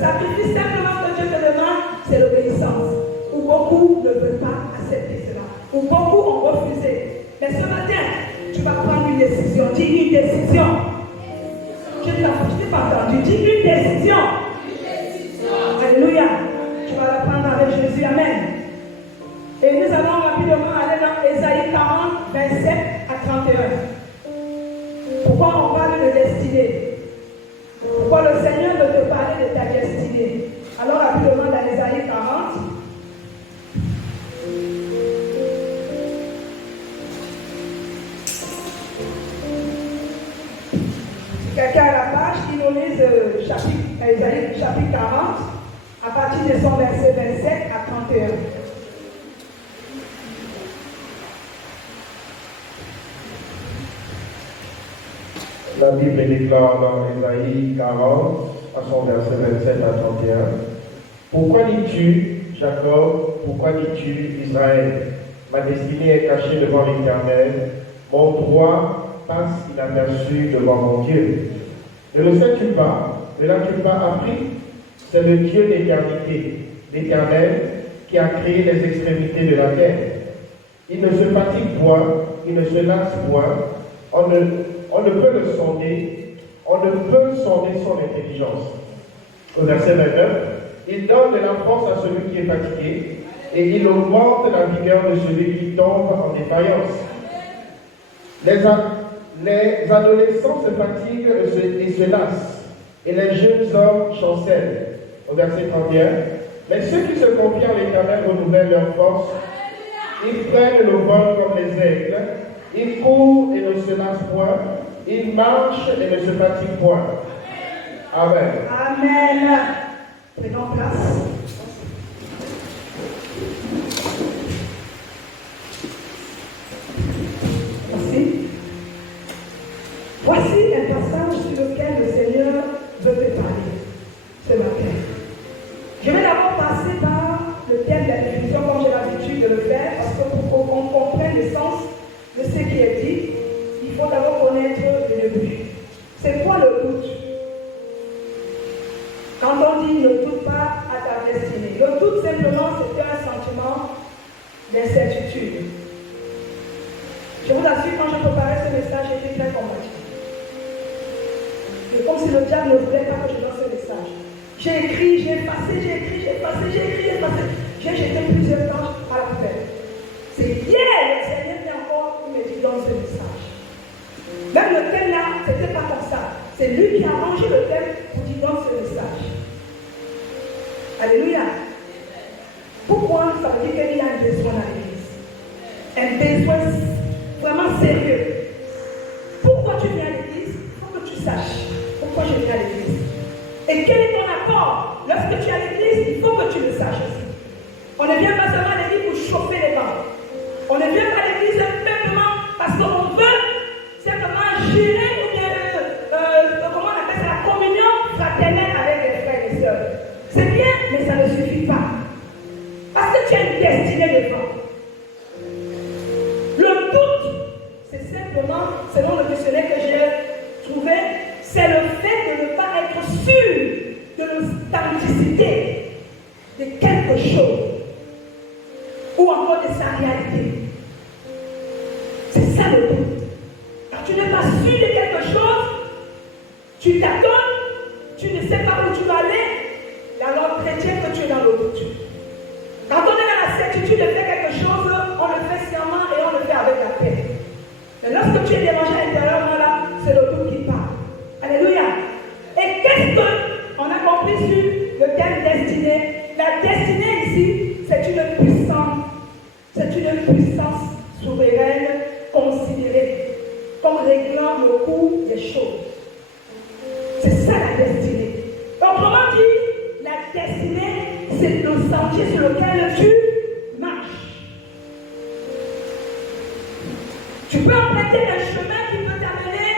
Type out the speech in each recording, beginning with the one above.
sacrifice, simplement que Dieu te demande, c'est l'obéissance. Où beaucoup ne veulent pas accepter cela. Où beaucoup ont refusé. Mais ce matin, tu vas prendre une décision. Dis une décision. Je ne t'ai pas entendu. Dis une décision. Alléluia. Tu vas la prendre avec Jésus. Amen. Et nous allons rapidement aller dans Ésaïe 40, 27 à 31. Pourquoi on parle de destinée? Pourquoi le Seigneur veut te parler de ta destinée? Alors rapidement dans Ésaïe 40. Si quelqu'un a la page, il nous lise Ésaïe chapitre 40, à partir de son verset 27 à 31. La Bible déclare dans Ésaïe 40, à son verset 27 à 31. Pourquoi dis-tu, Jacob, pourquoi dis-tu, Israël, ma destinée est cachée devant l'Éternel, mon droit passe inaperçu devant mon Dieu. Ne le sais-tu pas? Ne l'as-tu pas appris? C'est le Dieu d'éternité, l'Éternel, qui a créé les extrémités de la terre. Il ne se fatigue point, il ne se lasse point, on ne peut le sonder, on ne peut sonder son intelligence. Au verset 29, il donne de la force à celui qui est fatigué, et il augmente la vigueur de celui qui tombe en défaillance. Les adolescents se fatiguent et se lassent, et les jeunes hommes chancellent. Au verset 31, mais ceux qui se confient en l'Éternel renouvellent leur force, ils prennent le vol comme les aigles, ils courent et ne se lassent point, ils marchent et ne se fatiguent point. Amen. Amen. Prenons place. Merci. Voici un passage sur lequel le Seigneur veut te parler ce matin. Je vais d'abord passer par le thème de la définition comme j'ai l'habitude de le faire, parce que pour qu'on comprenne le sens de ce qui est dit, il faut d'abord connaître le but. C'est quoi le doute? Quand on dit ne doute pas à ta destinée, le doute simplement c'est un sentiment d'incertitude. Je vous assure, quand je préparais ce message, j'étais très combattue. C'est comme si le diable ne voulait pas que je donne ce message. J'ai écrit, j'ai effacé, j'ai écrit, j'ai effacé, j'ai écrit, j'ai effacé. J'ai jeté plusieurs pages à la poubelle. C'est hier, le Seigneur vient encore pour me dire dans ce message. Même le thème là, c'était pas comme ça. C'est lui qui a arrangé le thème pour dire dans ce message. Alléluia. Pourquoi? Ça veut dire qu'il y a un besoin dans l'église. Un besoin vraiment sérieux. Pourquoi tu viens à l'église? Il faut que tu saches pourquoi je viens à l'église. Et quel est ton apport? Lorsque tu es à l'église, il faut que tu le saches aussi. On ne vient pas seulement à l'église pour chauffer les bancs. On ne vient pas à l'église simplement parce qu'on veut simplement gérer ou bien, comment on appelle ça, la communion fraternelle avec les frères et sœurs. C'est bien, mais ça ne suffit pas. Parce que tu as une destinée devant. Le doute, c'est simplement, selon le dictionnaire que j'ai trouvé, c'est le fait de ne pas être sûr de l'authenticité de quelque chose ou encore de sa réalité. C'est ça le doute. Quand tu n'es pas sûr de quelque chose, tu t'attends, tu ne sais pas où tu vas aller, alors chrétien que tu es dans le doute. Quand on est dans la certitude de faire quelque chose, on le fait sciemment et on le fait avec la paix. Mais lorsque tu es dérangé intérieurement là, c'est le doute qui part. Alléluia. Et qu'est-ce qu'on a compris sur le thème destinée? La destinée ici, c'est une puissance souveraine considérée comme réglant le cours des choses. C'est ça la destinée. Autrement dit, la destinée, c'est le sentier sur lequel tu marches. Tu peux emprunter un chemin qui peut t'amener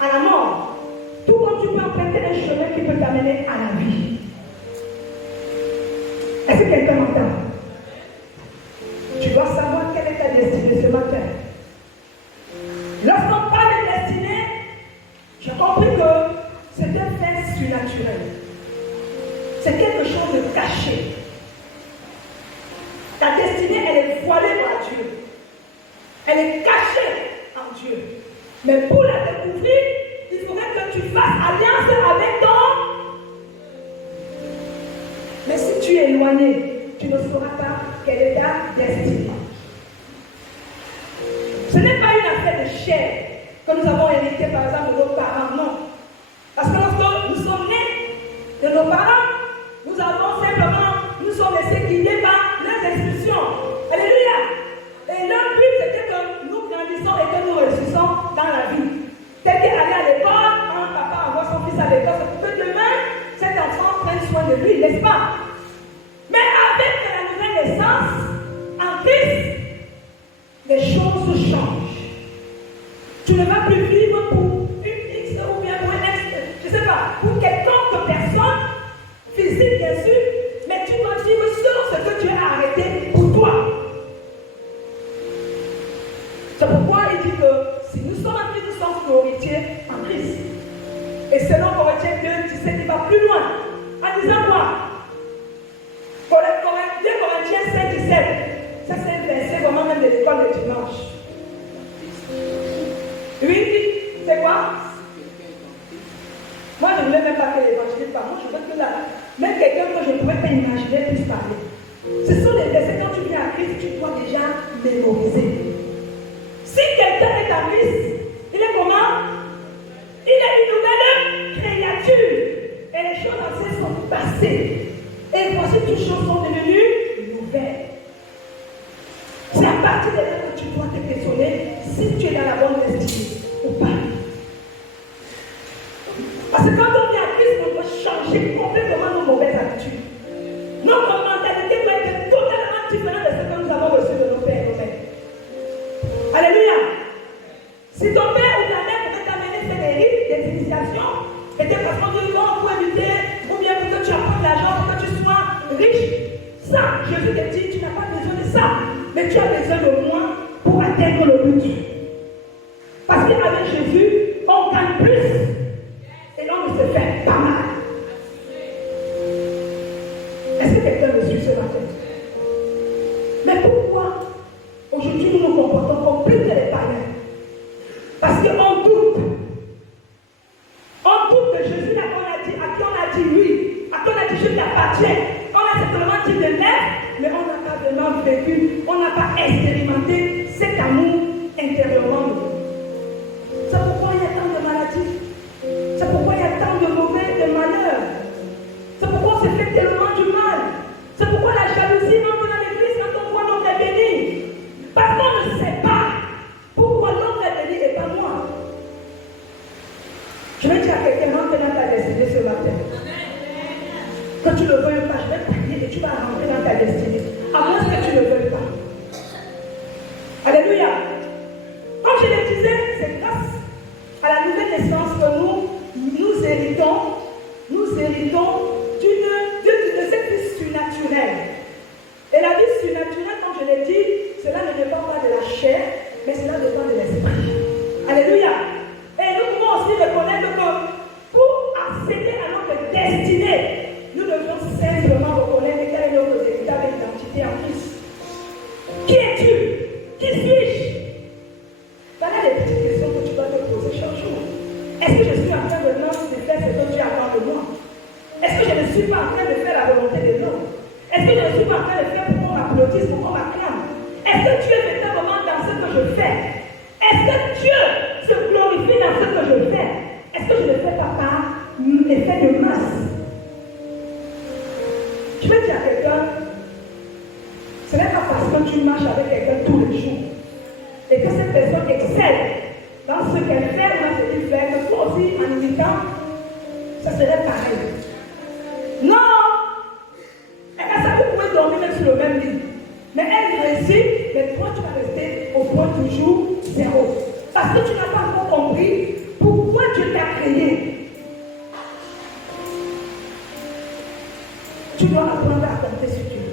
à la mort, tout comme tu peux emprunter un chemin qui peut t'amener à la vie. Est-ce que quelqu'un m'entend? Tu dois savoir quelle est ta destinée ce matin. Lorsqu'on parle de destinée, j'ai compris que c'est un fait surnaturel. c'est quelque chose de caché. Ta destinée, elle est voilée par Dieu. Elle est cachée en Dieu. Mais pour la découvrir, il faudrait que tu fasses alliance avec ton. Mais si tu es éloigné, tu ne sauras pas quelle est ta destinée. Ce n'est pas une affaire de chair que nous avons hérité par exemple de nos parents, non. Parce que lorsque nous sommes nés de nos parents, nous sommes laissés guider par leurs instructions. Alléluia. Et leur but c'était que nous grandissons et que nous réussissons dans la vie. Tel qu'aller à l'école, quand un papa envoie son fils à l'école, c'est que demain, cet enfant prenne soin de lui, n'est-ce pas? Mais avec la nouvelle naissance, en Christ, les choses changent. Tu ne vas plus vivre pour une X ou bien pour un X, je ne sais pas, pour quelconque personne, physique bien sûr, mais tu dois vivre sur ce que Dieu a arrêté pour toi. C'est pourquoi il dit que si nous sommes en Christ, nous sommes héritiers en Christ. Et selon Corinthiens 2, 17, il va plus loin. En disant quoi? 2 Corinthiens 5, 17. Ça, c'est un verset vraiment même de l'école de dimanche. Oui, c'est quoi? Moi, je ne voulais même pas que l'évangile parle. Moi, je veux que là, même quelqu'un que je ne pouvais pas imaginer puisse parler. Ce sont des versets quand tu viens à Christ, tu dois déjà mémoriser. Si quelqu'un est en Christ, il est comment? Il est une nouvelle créature. Et les choses anciennes sont passées. Et voici toutes choses sont devenues nouvelles. C'est à partir de là que tu dois te questionner si tu es dans la bonne destinée ou pas. Parce que quand on vient à Christ, on doit changer complètement nos mauvaises habitudes. Notre mentalité doit être totalement différente de ce que nous avons reçu de nos pères et nos mères. Alléluia. Si ton père ou ta mère pouvait t'amener faire des rites, des initiations, et des façons de dire pour éviter, ou bien pour que tu apportes l'argent, pour que tu sois riche, ça, Jésus te dit, tu n'as pas besoin de ça. Mais tu as besoin de moi pour atteindre le but. Parce qu'avec Jésus, on gagne plus. Et on ne se fait pas mal. Est-ce que quelqu'un me suit ce matin? Mais pourquoi aujourd'hui nous nous comportons comme plus que les païens? Parce qu'on doute. On doute que Jésus, à qui on a dit oui, à qui on a dit je t'appartiens. On a simplement dit de l'être, mais on n'a pas vraiment vécu, on n'a pas expérimenté cet amour intérieurement. C'est pourquoi il y a tant de maladies. C'est pourquoi il y a tant de mauvais, de malheurs. C'est pourquoi on se fait tellement du mal. C'est pourquoi la jalousie entre dans l'église quand on voit l'homme est béni. Parce qu'on ne sait pas pourquoi l'homme est béni et pas moi. Je vais dire à quelqu'un, rentre dans ta destinée ce matin. Que tu ne le veuilles pas, je vais prier et tu vas rentrer dans ta destinée. À moins que tu ne le veuilles pas. Alléluia. Comme je le disais, c'est grâce à la nouvelle naissance que nous héritons de cette vie surnaturelle. Et la vie surnaturelle, comme je l'ai dit, cela ne dépend pas de la chair, mais cela dépend de l'esprit. Alléluia. Et nous pouvons aussi reconnaître que pour accéder à notre destinée, nous devons simplement reconnaître quelle est notre véritable identité en Christ. Qui es-tu? Qui suis-je? Voilà les petites questions que tu dois te poser chaque jour. Est-ce que je suis en train de faire ce que Dieu attend de moi? Est-ce que je ne suis pas en train de faire la volonté de l'homme? Est-ce que je ne suis pas en train de faire pour qu'on m'applaudisse, pour qu'on m'acclame? Est-ce que Dieu est véritablement dans ce que je fais? Est-ce que Dieu se glorifie dans ce que je fais? Est-ce que je ne fais pas par effet de masse? Je vais dire à quelqu'un, ce n'est pas parce que tu marches avec quelqu'un tous les jours et que cette personne excelle dans ce qu'elle fait ou dans ce qu'il fait, que toi aussi, en imitant, ça serait pareil. Non! Elle ça, vous pouvez dormir même sur le même lit. Mais elle réussit, mais toi, tu vas rester au point toujours zéro. Parce que tu n'as pas encore compris pourquoi Dieu t'a créé. Tu dois apprendre à compter sur Dieu.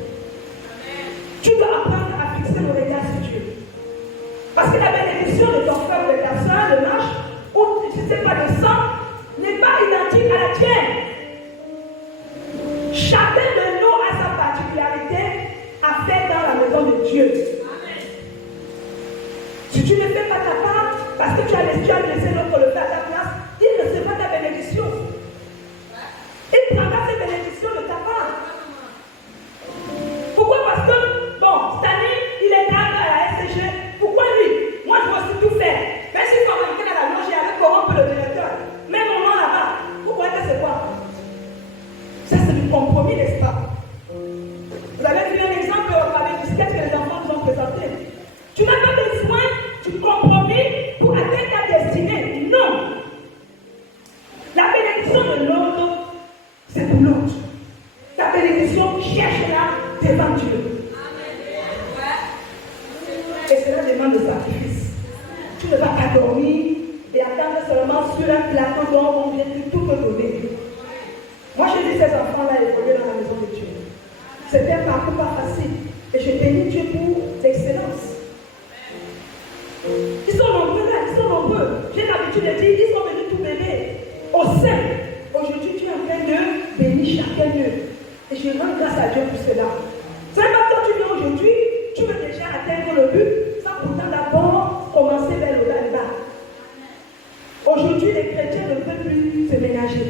Tu dois apprendre à fixer le regard sur Dieu. Parce que la bénédiction de ton frère ou de ta soeur, de marche, ou je ne sais pas, de sang, n'est pas identique à la tienne. Chacun de nous a sa particularité à faire dans la maison de Dieu. Si tu ne fais pas ta part, parce que tu as laissé l'autre le faire à ta place, il recevra ta bénédiction. Il prendra ses bénédictions de ta part. Pourquoi? Parce que, bon, Stanley, il est cadre à la SCG. Pourquoi lui? Moi, je veux aussi tout faire. Même s'il faut rentrer dans la loge et aller corrompre le directeur. Même mon nom là-bas. Vous croyez que c'est quoi? Ça, c'est du compromis, n'est-ce pas? Vous avez vu un exemple avec du sketch que les enfants nous ont présenté. Tu n'as pas besoin du compromis pour atteindre ta destinée. Non. La bénédiction de l'autre, c'est pour l'autre. Ta bénédiction, cherche-la devant Dieu. Et cela demande de sacrifice. Tu ne vas pas dormir et attendre seulement sur un plateau dont on vient tout te donner. Moi, j'ai vu ces enfants-là évoluer dans la maison de Dieu. C'était un parcours pas facile. Et je bénis Dieu pour l'excellence. Ils sont nombreux là, ils sont nombreux. J'ai l'habitude de dire, ils sont venus tout bébés. Au sein. Aujourd'hui, tu es en train de bénir chacun d'eux. Et je rends grâce à Dieu pour cela. C'est pas quand tu viens aujourd'hui, tu veux déjà atteindre le but, sans pourtant d'abord commencer vers le bas. Aujourd'hui, les chrétiens ne peuvent plus se ménager.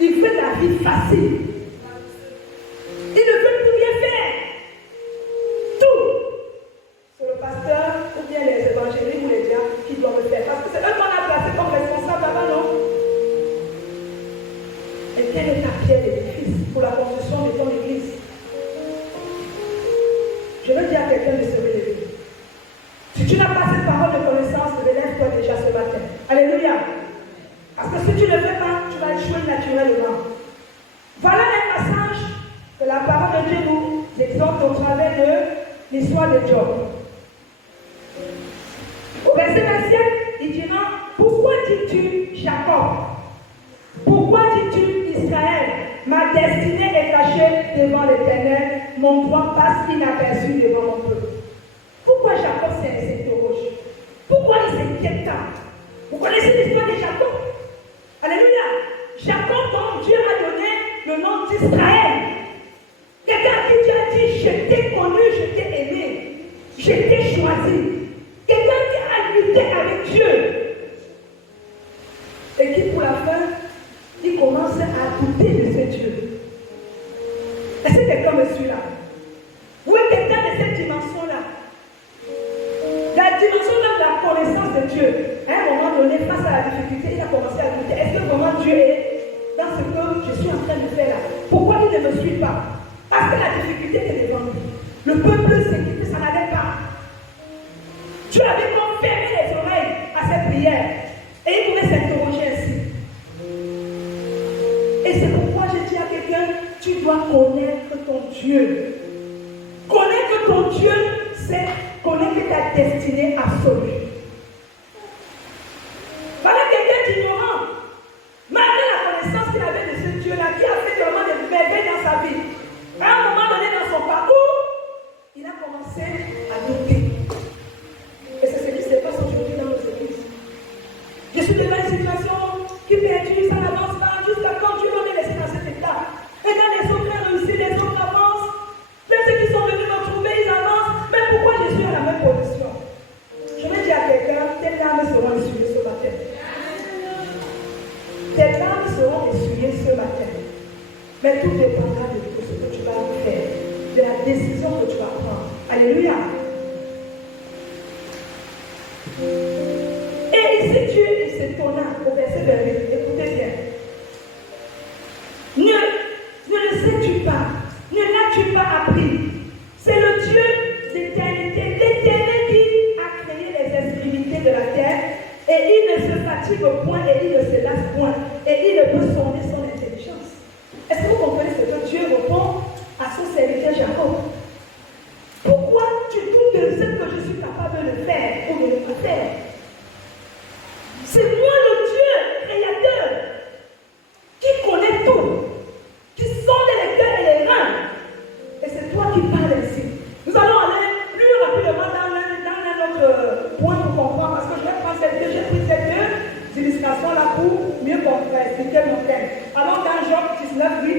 Ils veulent la vie facile. Ils ne veulent plus rien faire. Tout. C'est le pasteur ou bien les évangélistes ou les diacres qui doivent le faire. Parce que c'est eux qu'on a placé comme responsable là-bas, non? Et quelle est ta pierre d'édifice pour la construction de ton église? Je veux dire à quelqu'un de se relever. Si tu n'as pas cette parole de connaissance, relève-toi déjà ce matin. Alléluia. Parce que si tu ne le fais pas, tu vas échouer naturellement. Voilà un passage que la parole de Dieu nous exhorte au travers de l'histoire de Job. Au verset 27, il dira, pourquoi dis-tu Jacob? Pourquoi dis-tu Israël? Ma destinée est cachée devant l'Éternel, mon droit passe inaperçu devant mon peuple. Pourquoi Jacob s'interroge? Pourquoi il s'inquiète tant? Vous connaissez l'histoire de Jacob? Alléluia! Jacob, dont Dieu a donné le nom d'Israël. Quelqu'un à qui Dieu a dit, je t'ai connu, je t'ai aimé, je t'ai choisi. Quelqu'un qui a lutté avec Dieu. Et qui pour la fin, il commence à douter de ce Dieu. Est-ce que quelqu'un me suit là? Où est quelqu'un de cette dimension-là? La dimension de la connaissance de Dieu. À un moment donné, face à la difficulté, il a commencé à douter. Est-ce que vraiment Dieu est dans ce que je suis en train de faire là? Pourquoi il ne me suit pas? Parce que la difficulté est devant lui. Le peuple s'inquiétait, ça n'allait pas. Dieu avait comme fermé les oreilles à cette prière. Et il pouvait s'interroger ainsi. Et c'est pourquoi je dis à quelqu'un, tu dois connaître ton Dieu. Connaître ton Dieu, c'est connaître ta destinée absolue. Voilà quelqu'un d'ignorant. Malgré la connaissance qu'il avait de ce Dieu-là, qui a fait vraiment des merveilles dans sa vie. À un moment donné dans son parcours, il a commencé à douter. Et c'est ce qui se passe aujourd'hui dans nos églises. Je suis devant une situation qui perdure, ça n'avance pas, jusqu'à quand Dieu va me laisser dans cet état. Et quand les autres ont réussi, les autres avancent. Même ceux qui sont venus me trouver, ils avancent. Mais pourquoi je suis à la même position? Je vais dire à quelqu'un, tes larmes seront essuyées ce matin. Tes larmes seront essuyées ce matin. Mais tout dépendra de ce que tu vas faire, de la décision que tu vas prendre. Alléluia. Et ici, Dieu, il s'étonna au verset 28. Écoutez bien. Ne le sais-tu pas? Ne l'as-tu pas appris? C'est le Dieu d'éternité, l'Éternel qui a créé les extrémités de la terre, et il ne se fatigue point, et il ne se lasse point, et il ne peut sonder son intelligence. Est-ce que vous comprenez ce que Dieu répond à son serviteur Jacob? Pourquoi tu doutes de ce que je suis capable de faire ou de ne pas faire? C'est moi le Dieu créateur qui connaît tout, qui sonde les cœurs et les reins. Et c'est toi qui parles ainsi. Nous allons aller plus rapidement dans un autre point pour comprendre, parce que j'ai pris ces deux illustrations là pour mieux expliquer mon thème. Allons dans Job 19, 8.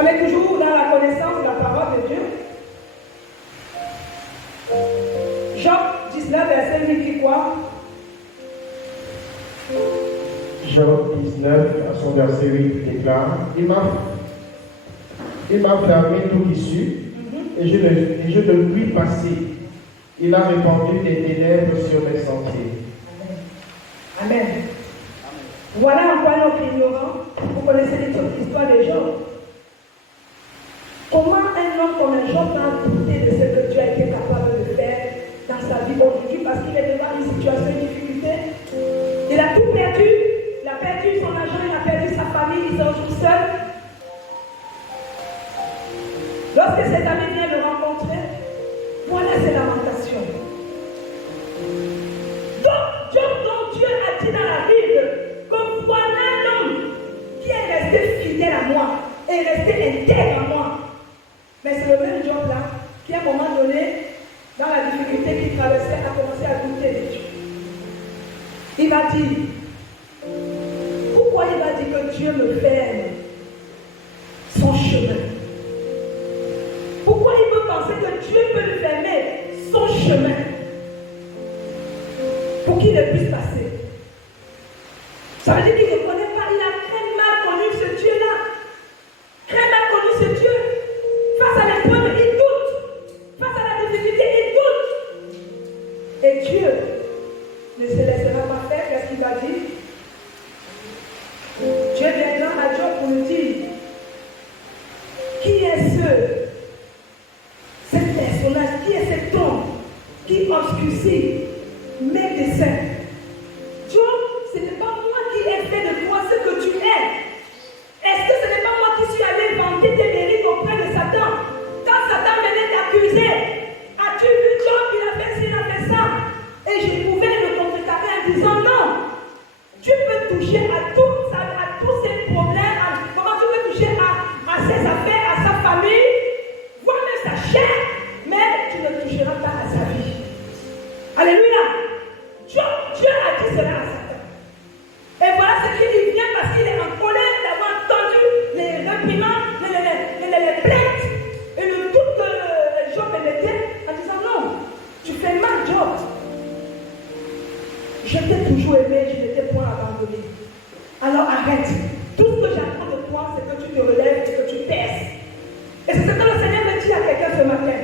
On est toujours dans la connaissance de la parole de Dieu. Job 19, verset 8, dit quoi? Job 19, à son verset 8, déclare, il m'a fermé toute issue, et je ne puis passer. Il a répandu des ténèbres sur mes sentiers. Amen. Voilà en quoi notre ignorant. Vous connaissez l'histoire de Job. Comment un homme comme un Job va douter de ce que Dieu a été capable de faire dans sa vie aujourd'hui parce qu'il est devant une situation de difficulté? Il a tout perdu. Il a perdu son argent, il a perdu sa famille, il se retrouve seul. Lorsque cet ami vient le rencontrer, voilà ses lamentations. Donc Dieu a dit dans la Bible que voilà l'homme qui est resté fidèle à moi et resté intègre à moi. Mais c'est le même Job là qui à un moment donné, dans la difficulté qu'il traversait, a commencé à douter de Dieu. Il va dire, pourquoi il va dire que Dieu me ferme son chemin? Pourquoi il peut penser que Dieu peut lui fermer son chemin pour qu'il ne puisse passer? Ça veut dire qu'il ne connaît pas, il a très mal connu ce Dieu-là. Très mal connu ce Dieu. Face à l'épreuve, il doute. Face à la difficulté, il doute. Et Dieu ne se laissera pas faire, qu'est-ce qu'il va dire? Dieu viendra à Job pour lui dire, qui est ce personnage, qui est cet homme qui obscurcit mes desseins? Job, ce n'est pas moi qui ai fait de toi ce que tu es. Est-ce que ce n'est pas moi qui suis allé vanter tes mérites auprès de Satan? Quand Satan venait t'accuser, as-tu vu Job, il a fait ci, il a fait ça? Et je pouvais le contrecarrer en disant non. Tu peux toucher à tous ces problèmes, comment tu peux toucher à ses affaires, à sa famille, voire même sa chair, mais tu ne toucheras pas à sa vie. Alléluia. Dieu a dit cela à Satan. Et voilà ce qu'il dit vient parce qu'il est en colère d'avoir entendu les réprimandes, les plaintes et le doute que Job émettait en disant non, tu fais mal Job. Je t'ai toujours aimé, je ne t'ai point abandonné. Alors arrête. Tout ce que j'attends de toi, c'est que tu te relèves et que tu perces. Et c'est ce que le Seigneur me dit à quelqu'un ce matin.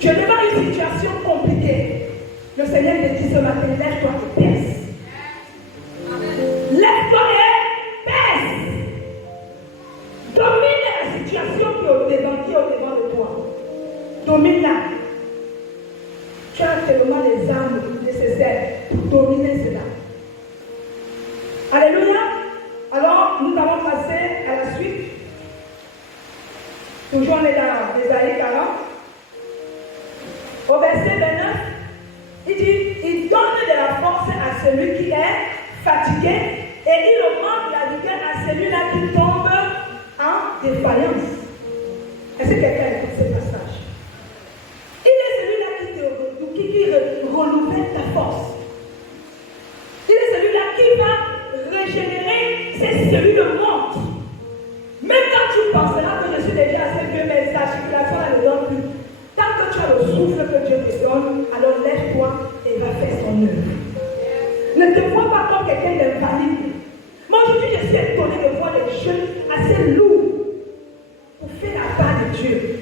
Tu es devant une situation compliquée. Le Seigneur te dit ce matin, lève-toi et perce. Lève-toi et perce. Domine la situation qui est au devant de toi. Domine-la. Tu as tellement les armes nécessaires pour dominer cela. Alléluia. Alors, nous allons passer à la suite. Toujours on est dans Ésaïe 40. Au verset 29, il dit, il donne de la force à celui qui est fatigué et il augmente la vigueur à celui-là qui tombe en défaillance. Est-ce que quelqu'un écoute ce passage? Il est celui-là qui renouvelle ta force. Il est celui-là qui va régénérer ses cellules mortes. Même quand tu penseras que je suis déjà assez vieux, mais sa circulation ne donne plus. Tant que tu as le souffle que Dieu te donne, alors lève-toi et va faire son œuvre. Ne te vois pas comme quelqu'un d'invalide. Moi aujourd'hui, je suis étonné de voir des jeunes assez lourds pour faire la part de Dieu.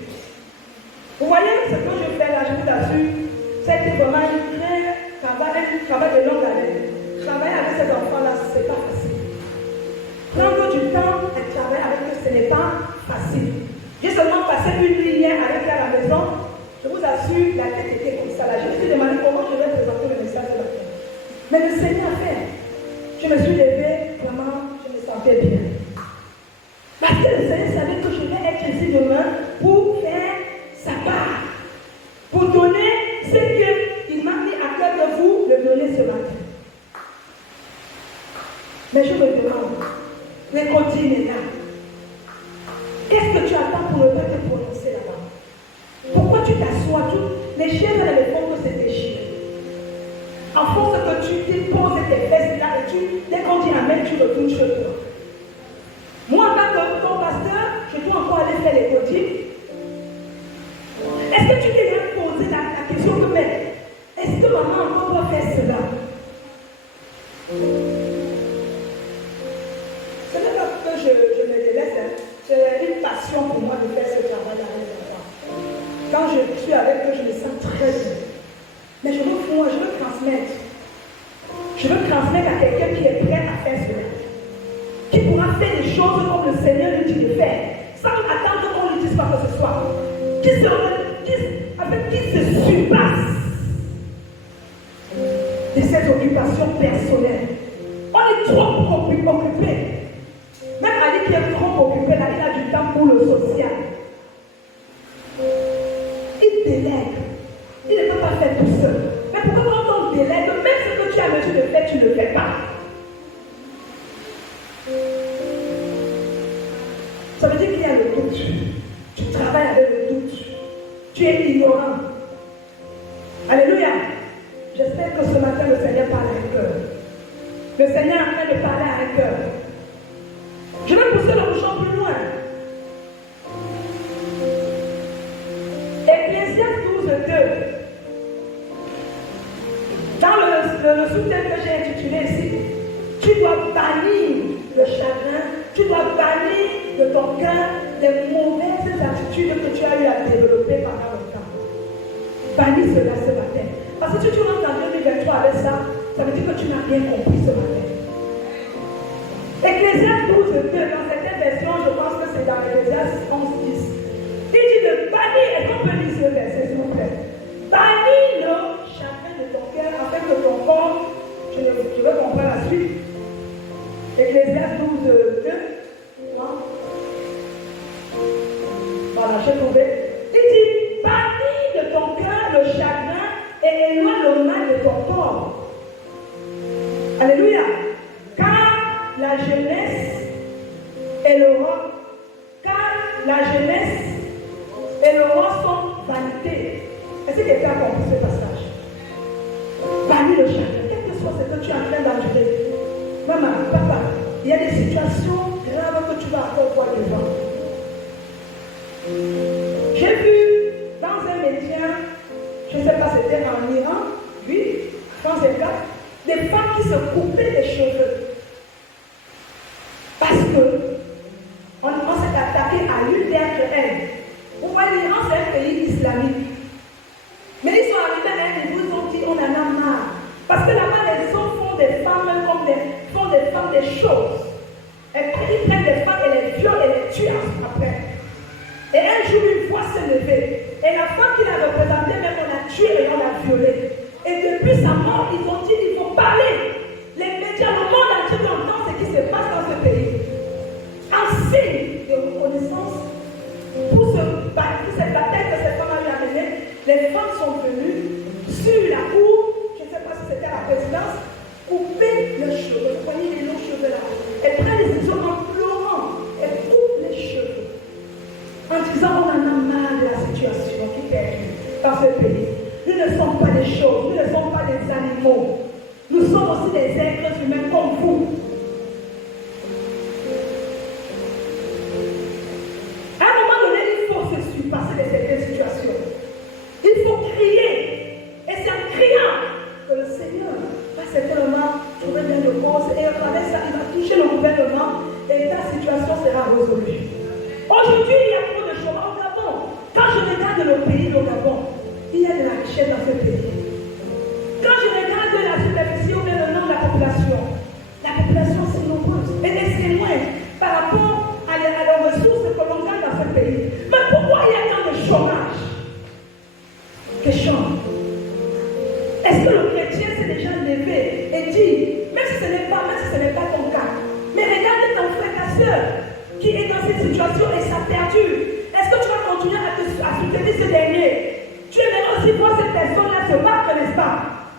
Vous voyez ce que je fais là, je vous assure, c'est vraiment un travail de longue haleine. Travailler avec ces enfants-là, ce n'est pas facile. Prendre du temps et travailler avec eux, ce n'est pas facile. J'ai seulement passé une nuit hier avec eux à la maison. Je vous assure, la tête était comme ça. Là. Je me suis demandé comment je vais présenter le message de la fin. Mais le Seigneur a fait. Je me suis levée, vraiment, je me sentais bien. Parce que le Seigneur savait que je vais être ici demain pour faire sa part. Pour donner ce qu'il m'a mis à cœur de vous le donner ce matin. Mais je me demande, les continents là, qu'est-ce que tu attends pour ne pas te prononcer là-bas? Pourquoi tu t'assois? Les chaises ne les font que se déchirer. En force que tu déposes tes fesses là et dès qu'on dit amen, tu retournes chez toi. Moi, en tant que ton pasteur, je quand je suis avec eux, je me sens très bien. Mais je veux transmettre. Je veux transmettre à quelqu'un qui est prêt à faire cela. Qui pourra faire les choses comme le Seigneur lui dit de faire. Sans attendre qu'on lui dise quoi que ce soit. Qui se surpasse de ses occupations personnelles. On est trop occupé. Même Ali qui est trop occupé, là, il a du temps pour le social. Il délègue. Il ne peut pas faire tout seul. Mais pourquoi quand on délègue, même ce que tu as l'habitude de faire, tu ne le fais pas? Ça veut dire qu'il y a le doute. Tu travailles avec le doute. Tu es ignorant. Alléluia. J'espère que ce matin, le Seigneur parle à un cœur. Le Seigneur est en train de parler à un cœur. Je vais pousser le bouchon plus loin. Ecclésiaste 12:2. Dans le sous-thème que j'ai intitulé ici, tu dois bannir le chagrin, tu dois bannir de ton cœur les mauvaises attitudes que tu as eu à développer pendant le temps. Bannis cela ce matin. Parce que si tu rentres en 2023 avec ça, ça veut dire que tu n'as rien compris ce matin. Ecclésiaste 12:2, dans certaines versions, je pense que c'est dans Ecclésiaste 11:10. Il dit de bannir, est-ce qu'on peut lire ce verset s'il vous plaît? Bannis le chagrin de ton cœur afin que ton corps, je veux comprendre la suite. Ecclésiaste 12:2. Voilà, j'ai trouvé. Il dit, bannis de ton cœur le chagrin et éloigne le mal de ton corps. Alléluia. Car la jeunesse et le roi, sont vanité. Est-ce que quelqu'un a compris ce passage? Bannis le chagrin, quel que soit ce que tu es en train d'endurer. Maman, papa, il y a des situations graves que tu vas encore voir devant. J'ai vu dans un média, je ne sais pas, c'était en Iran, oui, France 24, des femmes qui se coupaient les cheveux. Parce que on s'est attaqué à l'une d'entre elles. Vous voyez, l'Iran, c'est un pays islamique. Mais ils sont arrivés à un niveau, ils ont dit, on en a marre. Parce que là-bas, les hommes font des femmes comme font des femmes des choses. Ils prennent des femmes et les violent et les tuent après. Et un jour, une voix s'est levée. Et la femme qui l'a représentée, même on l'a tuée et on l'a violée. Et depuis sa mort, ils ont dit il faut parler. Les médias, le monde entier entend ce qui se passe dans ce pays. En signe de reconnaissance pour cette bataille que cette femme a eu à mener, les femmes sont venues sur la cour, je ne sais pas si c'était la présidence, couper les cheveux. Vous voyez les longs cheveux là. Elles prennent les décisions en pleurant. Elles coupent les cheveux. En disant on en a marre de la situation qui perdure dans ce pays. Nous ne sommes pas des choses, nous ne sommes pas des animaux. Nous sommes aussi des êtres humains comme vous. À un moment donné, il faut se surpasser de certaines situations. Il faut crier. Et c'est en criant que le Seigneur va certainement trouver bien de cause. Et à travers ça, il va toucher le gouvernement et ta situation sera résolue. Aujourd'hui, il y a trop de choses au Gabon. Quand je regarde le pays, le Gabon, il y a de la richesse dans ce pays. Quand je regarde la superficie ou bien le nom de la population c'est nombreuse. Et c'est loin par rapport à les ressources que l'on gagne dans ce pays. Mais pourquoi il y a tant de chômage? Question. Est-ce que le chrétien s'est déjà levé et dit, même si ce n'est pas ton cas, mais regarde ton frère, ta soeur, qui est dans cette situation et ça perdure. Est-ce que tu vas continuer à soutenir ce dernier? Tu aimerais aussi voir cette personne-là se battre, n'est-ce pas?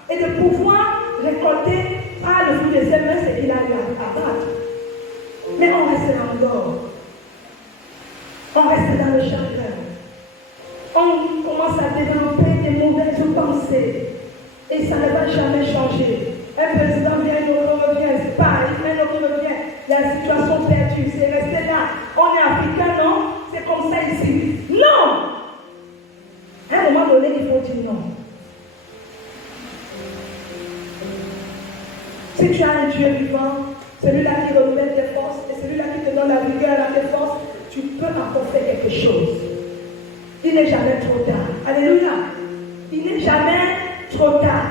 Et de pouvoir récolter par le fruit des mains ce qu'il a eu à battre. Mais on reste en dehors. On reste dans le chagrin. On commence à développer des mauvaises pensées. Et ça ne va jamais changer. Un président vient, un autre revient, un autre revient. La situation perdue, c'est resté là. On est africain, non? C'est comme ça ici. Non! À un moment donné, il faut dire non. Si tu as un Dieu vivant, celui-là qui renouvelle tes forces et celui-là qui te donne la vigueur à tes forces, tu peux encore faire quelque chose. Il n'est jamais trop tard. Alléluia. Il n'est jamais trop tard.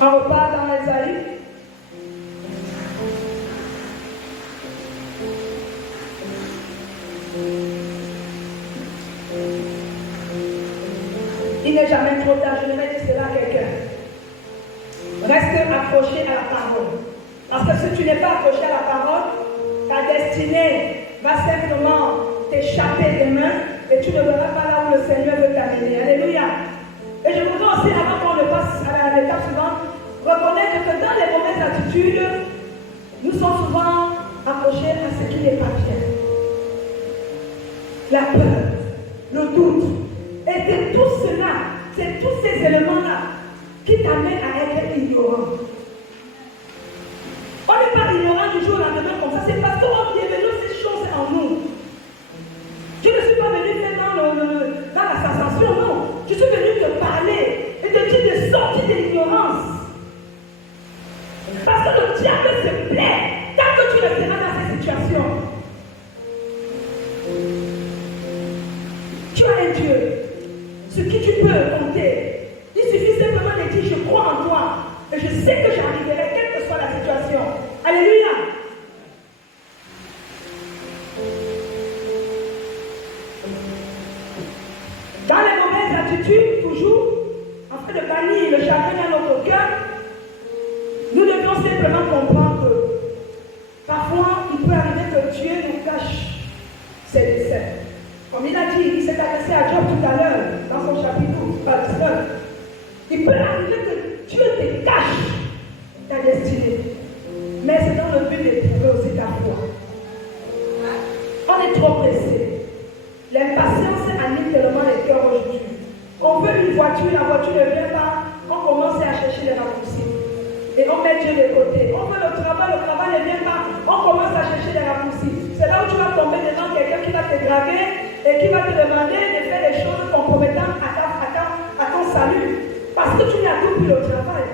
On repart dans Ésaïe. Il n'est jamais trop tard. Je vais dire cela à quelqu'un. Reste accroché à la parole. Parce que si tu n'es pas accroché à la parole, ta destinée va simplement t'échapper des mains et tu ne verras pas là où le Seigneur veut t'amener. Alléluia. Et je voudrais aussi, avant qu'on ne passe à l'étape suivante, reconnaître que dans les mauvaises attitudes, nous sommes souvent accrochés à ce qui n'est pas bien. La peur, le doute. Et c'est tout cela, c'est tous ces éléments-là qui t'amènent à être ignorant. On n'est pas ignorant du jour au lendemain comme ça, c'est parce qu'on bienvenue ces choses en nous. Je ne suis pas venu faire dans la sensation, non. Je suis venu te parler et te dire de sortir de l'ignorance. Parce que le diable se plaît tant que tu resteras dans cette situation. Tu as un Dieu sur qui tu peux compter. Il suffit simplement de dire je crois en toi et je sais que j'arriverai quelle que soit la situation. Alléluia. Dans les mauvaises attitudes, toujours, afin de bannir le chagrin dans notre cœur, nous devons simplement comprendre que parfois, il peut arriver que Dieu nous cache ses desseins. Comme il a dit, il s'est adressé à Job tout à l'heure, dans son chapitre 19. Il peut arriver que Dieu te cache ta destinée. Mais c'est dans le but d'éprouver aussi ta foi. On est trop pressé. L'impatience anime tellement les cœurs aujourd'hui. On veut une voiture, la voiture ne vient pas, on commence à chercher les raccourcis. Et on met Dieu de côté. On veut le travail ne vient pas, on commence à chercher les raccourcis. C'est là où tu vas tomber devant quelqu'un qui va te draguer et qui va te demander de faire des choses compromettantes à ton salut. Parce que tu n'as tout pris le travail.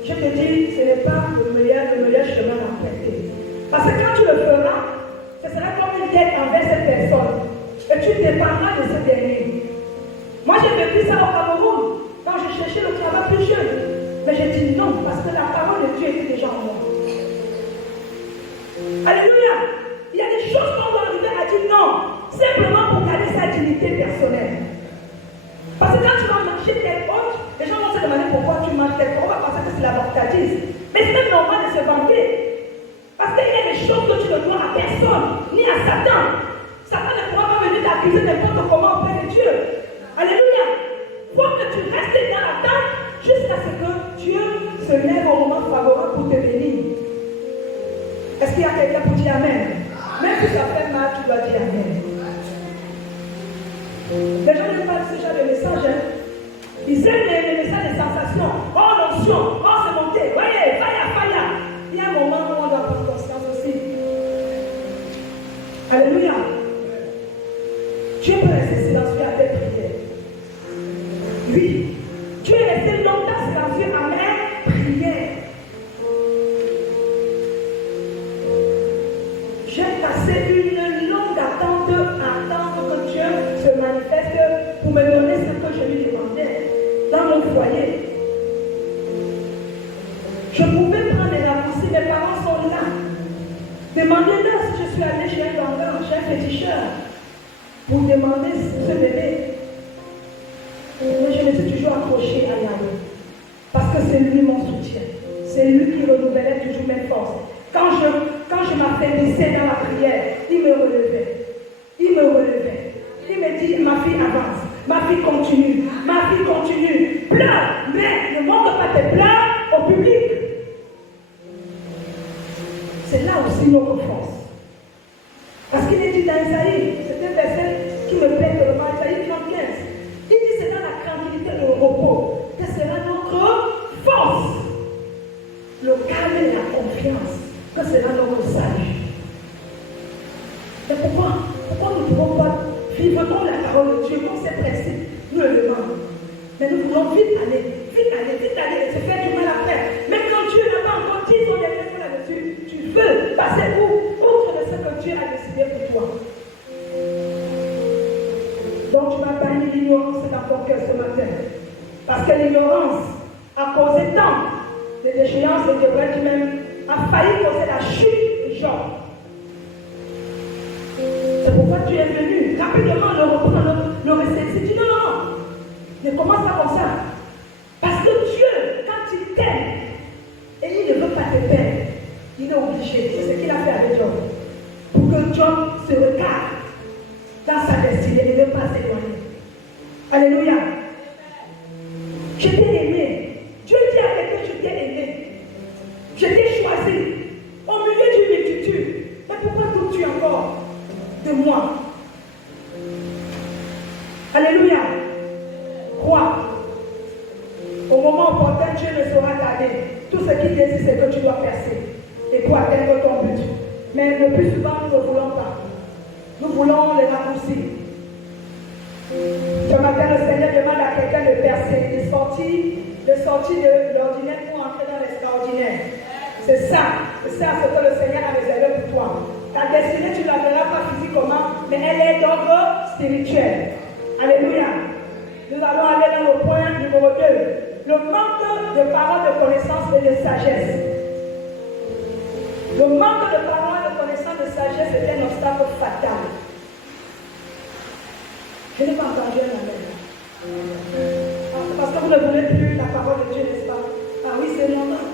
Je te dis, ce n'est pas le meilleur chemin à emprunter. Parce que quand tu le feras, ce sera comme une dette envers cette personne. Et tu dépendras de ce dernier. Moi, j'ai vécu ça au Cameroun, quand je cherchais le travail plus jeune. Mais j'ai dit non, parce que la parole de Dieu était déjà en moi. Alléluia. Il y a des choses qu'on doit arriver à dire non, simplement pour garder sa dignité personnelle. Parce que quand tu vas marcher tête haute, les gens vont se demander pourquoi tu marches tête haute. On va penser que c'est la vantardise. Mais c'est même normal de se vanter. Parce qu'il y a des choses que tu ne dois à personne, ni à Satan. Satan ne pourra pas venir t'accuser n'importe comment auprès de Dieu. Alléluia. Il faut que tu restes dans l'attente jusqu'à ce que Dieu se lève au moment favorable pour te bénir. Est-ce qu'il y a quelqu'un pour dire Amen? Même si ça fait mal, tu dois dire Amen. Les gens ne parlent ce genre de message. Hein? Ils aiment les messages de sensation. Oh, l'onction. Oh, c'est monté. Voyez, fire. Il y a un moment où on doit prendre conscience aussi. Alléluia. Dieu peut rester silencieux à tes prières. Oui. Dieu est resté longtemps silencieux à mes prières. J'ai passé une longue attente à attendre que Dieu se manifeste pour me donner ce que je lui demandais dans mon foyer. Je pouvais prendre des raccourcis, mes parents sont là. Demandez-leur si je suis allée chez un vendeur, chez un féticheur, pour demander ce bébé. Mais je me suis toujours accrochée à Yahweh. Parce que c'est lui mon soutien. C'est lui qui renouvelait toujours mes forces. Quand je m'affaiblissais dans la prière, il me relevait. Il me dit, ma fille avance. Ma fille continue. Pleure, mais ne montre pas tes pleurs au public. C'est là aussi notre force. Parce qu'il est dit dans Isaïe, c'est un verset qui me plaît tellement, Isaïe 35. Il dit c'est dans la tranquillité et le repos que sera notre force. Le calme et la confiance que sera notre sage. Mais pourquoi nous ne pouvons pas vivre dans la parole de Dieu comme c'est pressé? Nous le demandons. Mais nous voulons vite aller, et se faire du mal après. Même quand Dieu n'a pas encore dit son dernier mot là-dessus, tu veux passer outre de ce que Dieu a décidé pour toi. tu vas bannir l'ignorance dans ton cœur ce matin. Parce que l'ignorance a causé tant de déchéances et de vrai qui même a failli causer la chute de Job. C'est pourquoi tu es venu rapidement le reprendre, le ressaisir. Dis non, non, non. Ne commence pas comme ça. Parce que Dieu, quand il t'aime, et il ne veut pas te perdre, il est obligé. C'est ce qu'il a fait avec Job. Pour que Job se regarde dans sa destinée et ne pas s'éloigner. Alléluia. Je t'ai aimé. Dieu dit à quelqu'un, je t'ai aimé. Je t'ai choisi au milieu d'une multitude. Mais pourquoi doutes-tu encore de moi? Alléluia. Crois. Au moment opportun, Dieu ne saura tarder. Tout ce qu'il désire, c'est que tu dois percer et pour atteindre ton but. Mais le plus souvent, nous ne voulons pas. Nous voulons les raccourcis. Ce matin, le Seigneur demande à quelqu'un de percer, de sortir de l'ordinaire pour entrer dans l'extraordinaire. C'est ça ce que le Seigneur a réservé pour toi. Ta destinée, tu ne la verras pas physiquement, mais elle est d'ordre spirituel. Alléluia. Nous allons aller dans le point numéro 2. Le manque de paroles de connaissance et de sagesse. Le manque de paroles de connaissance et de sagesse est un obstacle fatal. Je n'ai pas entendu un amen. Parce que vous ne voulez plus la parole de Dieu, n'est-ce pas? Ah oui, c'est normal.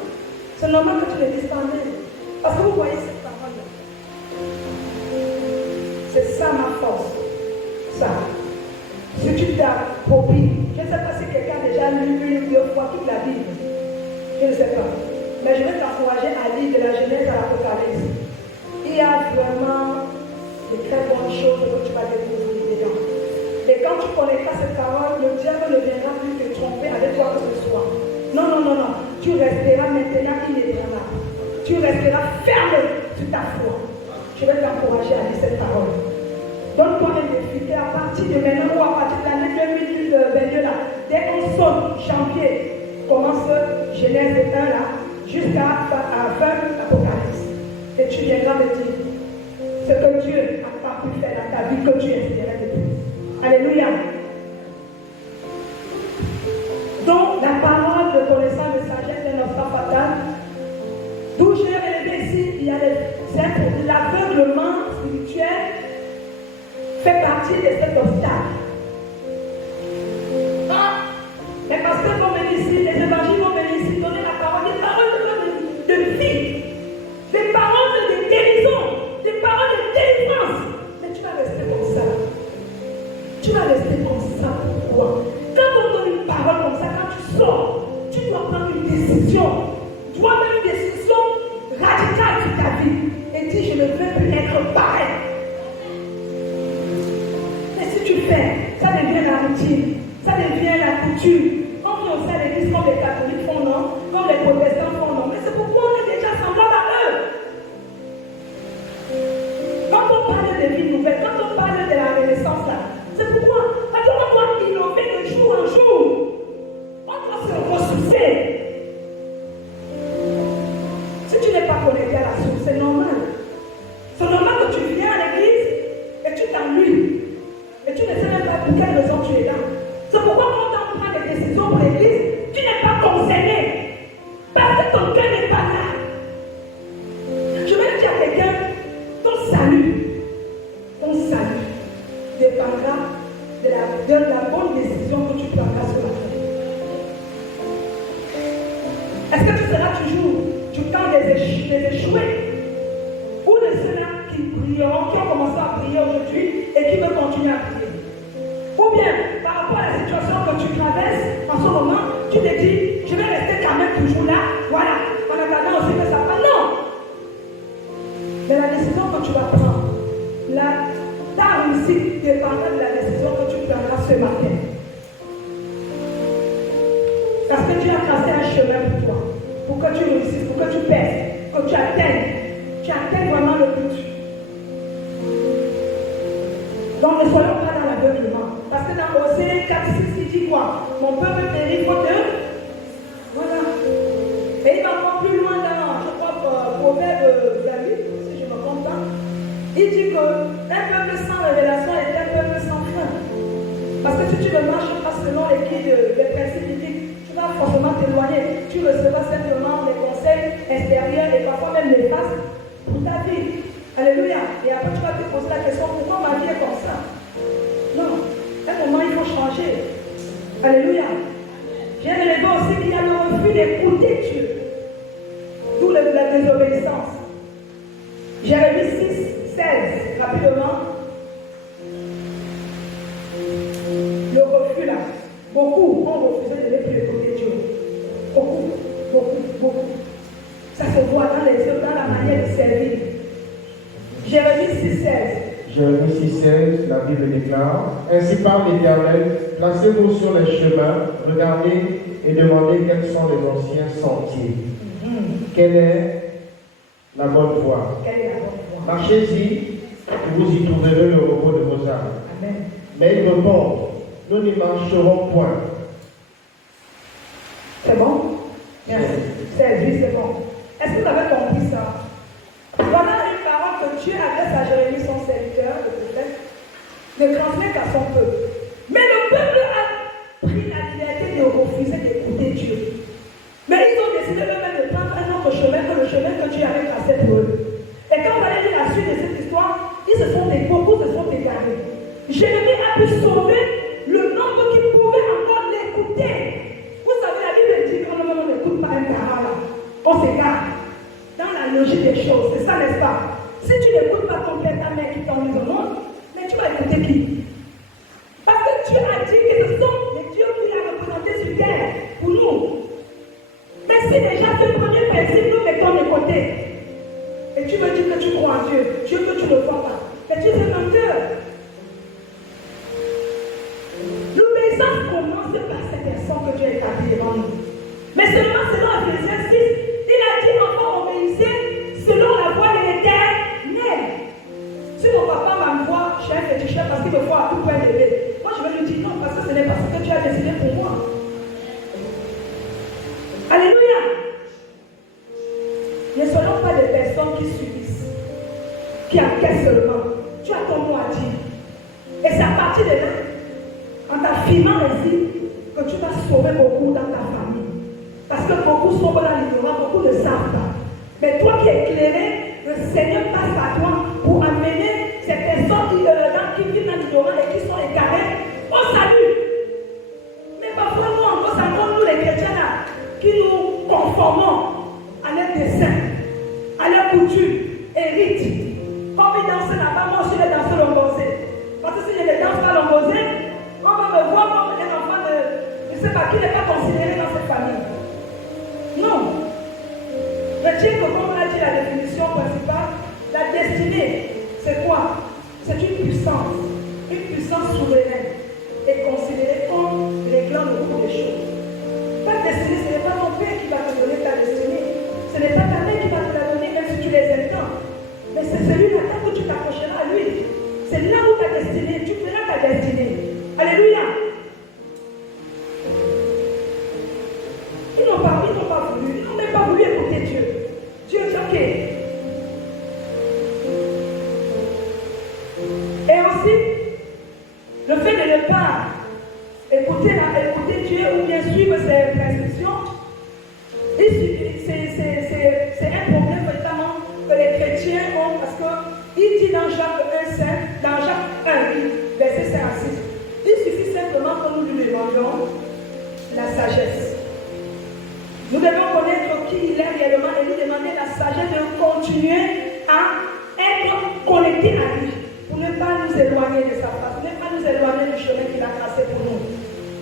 C'est normal que tu ne dises pas amen. Parce que vous voyez cette parole-là. C'est ça ma force. Ça. Si tu t'appropries, je ne sais pas si quelqu'un a déjà lu une ou deux fois toute la Bible. Je ne sais pas. Mais je vais t'encourager à lire de la Genèse à l'Apocalypse. Il y a vraiment de très bonnes choses que tu vas découvrir dedans. Et quand tu connaîtras cette parole, le diable ne viendra plus te tromper avec quoi que ce soit. Non, non, non, non. Tu resteras maintenant inébranlable. Tu resteras ferme sur ta foi. Je vais t'encourager à lire cette parole. Donne-toi un défi. Et à partir de maintenant ou à partir de l'année 2022, là, dès qu'on sonne janvier, commence Genèse 1 là, jusqu'à la fin Apocalypse. Et tu viendras me dire ce que Dieu n'a pas pu faire dans ta vie, que tu espérais de plus. Alléluia. Donc, la parole de connaissance de sagesse est notre fatal. D'où j'ai relevé ici, il y a l'aveuglement spirituel fait partie de cet obstacle. Ah, mais parce que vont venir ici, les évangiles vont venir ici donner la parole, des paroles de vie, des paroles de guérison, des paroles de délivrance. Mais tu vas rester comme ça. Tu vas rester comme ça. Pourquoi? Quand on donne une parole comme ça, quand tu sors, tu dois prendre une décision. Tu dois prendre une décision radicale sur ta vie. Et dire, je ne veux plus être pareil. Mais si tu fais, ça devient la routine. Ça devient la coutume. On vient aussi à l'église comme les catholiques font, non? Comme les protestants font, non? Mais c'est pourquoi on est déjà semblable à eux. Quand on parle de vie nouvelle, quand on parle de la renaissance, là, c'est pourquoi on doit innover de jour en jour. On doit se ressourcer. Si tu n'es pas connecté à la source, c'est normal. C'est normal que tu viens à l'église et tu t'ennuies. Et tu ne sais même pas pour quelle raison tu es là. C'est pourquoi quand on prend des décisions pour l'église, tu n'es pas concerné. Parce que ton cœur n'est pas là. Je vais dire à quelqu'un, ton salut dépendra de la bonne décision que tu prendras sur la terre. Est-ce que tu seras toujours du camp des échoués ou de ceux-là qui prieront, qui ont commencé à prier aujourd'hui et qui veulent continuer à prier? Ou bien, par rapport à la situation que tu traverses en ce moment, tu te dis, je vais rester quand même toujours là, voilà, en attendant aussi que ça passe. Non! Mais la décision que tu vas prendre, ta réussite dépendra de la décision que tu prendras ce matin. Parce que Dieu a tracé un chemin pour toi, pour que tu réussisses, pour que tu perces, que tu atteignes vraiment le but. Donc ne soyons pas dans l'aveuglement. Parce que dans Osée 4:6, il dit quoi? Mon peuple périt faute de. Voilà. Et il va encore plus loin dans, je crois, Proverbe 28, si je me trompe pas. Il dit qu'un peuple sans révélation est un peuple sans fin. ne marches pas selon les guides, les principes bibliques, tu vas forcément t'éloigner. Tu recevras simplement des conseils extérieurs et parfois même néfastes pour ta vie. Alléluia. Et après, tu vas te poser la question, pourquoi ma vie est comme ça? Non. À un moment, il faut changer. Alléluia. J'ai relevé aussi qu'il y a le refus d'écouter Dieu. D'où la désobéissance. Jérémie 6, 16, rapidement. Le refus là. Beaucoup ont refusé de ne plus écouter Dieu. Beaucoup. Ça se voit dans les œuvres, dans la manière de servir. Jérémie 6, 16. Jérémie 6,16, la Bible déclare: Ainsi parle l'Éternel, placez-vous sur les chemins, regardez et demandez quels sont les anciens sentiers. Quelle est la bonne voie? Marchez-y, et vous y trouverez le repos de vos âmes. Amen. Mais ils répondent: nous n'y marcherons point. C'est bon? Merci. C'est bon. Est-ce que vous avez compris ça? Voilà une parole que Dieu adresse à Jérémie, son serviteur, le prophète, de transmettre à son peuple. Mais le peuple a pris la liberté de refuser d'écouter Dieu. Mais ils ont décidé eux-mêmes de prendre un autre chemin que le chemin que Dieu avait tracé pour eux. Et quand vous allez lire la suite de cette histoire, beaucoup se sont égarés. Jérémie a pu sauver le nombre qui pouvait encore l'écouter. Vous savez, la Bible dit qu'on n'écoute pas un parole. On s'égare. Dans la logique des choses, c'est ça, n'est-ce pas? Si tu n'écoutes pas ton père, ta mère qui t'ont mis au monde, mais tu vas écouter qui? Parce que Dieu a dit que ce sont les dieux qu'il a représentés sur terre pour nous. Mais si déjà ce premier principe, nous mettons de côté, et tu veux dire que tu crois en Dieu, Dieu que tu ne crois pas, mais tu es un menteur. L'obéissance commence par cette personne que Dieu a établie devant nous. Mais seulement selon Ephésiens 6, il a dit encore obéissez selon la voie de l'Éternel. Si mon papa m'envoie chez un féticheur parce qu'il me voit à tout point de bébé, moi je vais lui dire non parce que ce n'est pas ce que Dieu a décidé pour moi. Alléluia. Ne soyons pas des personnes qui subissent, qui encaissent seulement. Tu as ton mot à dire. Et c'est à partir de là, en t'affirmant ainsi, que tu vas sauver beaucoup dans ta famille. Parce que beaucoup sont dans l'ignorance, beaucoup ne savent pas. Mais toi qui es éclairé, le Seigneur passe à toi pour amener ces personnes qui vivent dans l'ignorance et qui sont égarées au salut. Mais parfois, nous, encore, ça nous les chrétiens là, qui nous conformons à leurs desseins, à leurs coutumes, hérites. Comme ils dansent là-bas, moi aussi, je vais danser l'ongosé. Parce que si je ne danse pas l'ongosé, on va me voir comme un enfant de, je ne sais pas, qui n'est pas considéré dans cette famille. Non. Retiens que comme on a dit la définition principale, la destinée, c'est quoi? C'est une puissance souveraine et considérée comme réglant le cours des choses. Ta destinée, ce n'est pas ton père qui va te donner ta destinée. Ce n'est pas ta mère qui va te la donner, même si tu les entends. Mais c'est celui-là où tu t'approcheras à lui. C'est là où ta destinée, tu feras ta destinée. Alléluia. Ils n'ont même pas voulu écouter Dieu. Dieu dit ok. Et aussi, le fait de ne pas écouter Dieu ou bien suivre ses prescriptions, c'est un problème évidemment que les chrétiens ont parce qu'il dit dans Jacques 1, dans Jacques 1, verset 5 à 6, il suffit simplement que nous lui demandions la sagesse. Nous devons connaître qui il est réellement et lui demander la sagesse de continuer à être connectés à lui pour ne pas nous éloigner de sa face, pour ne pas nous éloigner du chemin qu'il a tracé pour nous.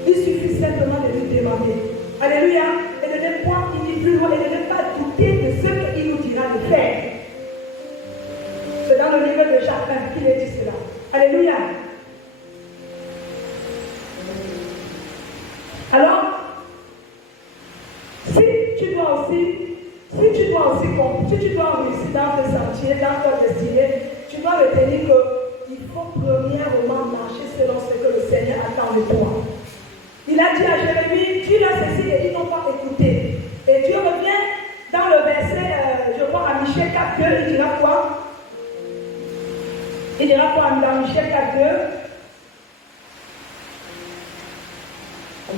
Il suffit simplement de lui demander. Alléluia. Et de ne pas ir plus loin et de ne pas douter de ce qu'il nous dira de faire. C'est dans le livre de Jacques 1 qu'il est dit cela. Alléluia. Alors, si tu dois réussir dans tes sentiers, dans ta destinée, tu dois retenir qu'il faut premièrement marcher selon ce que le Seigneur attend de toi. Il a dit à Jérémie, tu l'as ceci et ils n'ont pas écouté. Et Dieu revient dans le verset, je crois à Michée 4.2, il dira quoi? Il dira quoi dans Michée 4.2? Je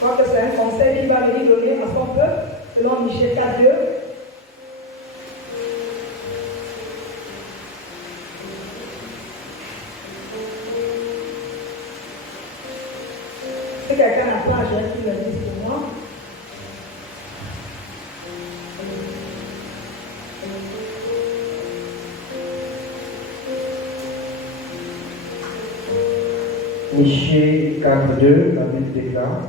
crois que c'est un conseil qui va venir donner à son peuple, selon Michée 4.2. Si quelqu'un n'a pas, j'ai qui le dise pour moi. Michée 4.2, la Bible déclare: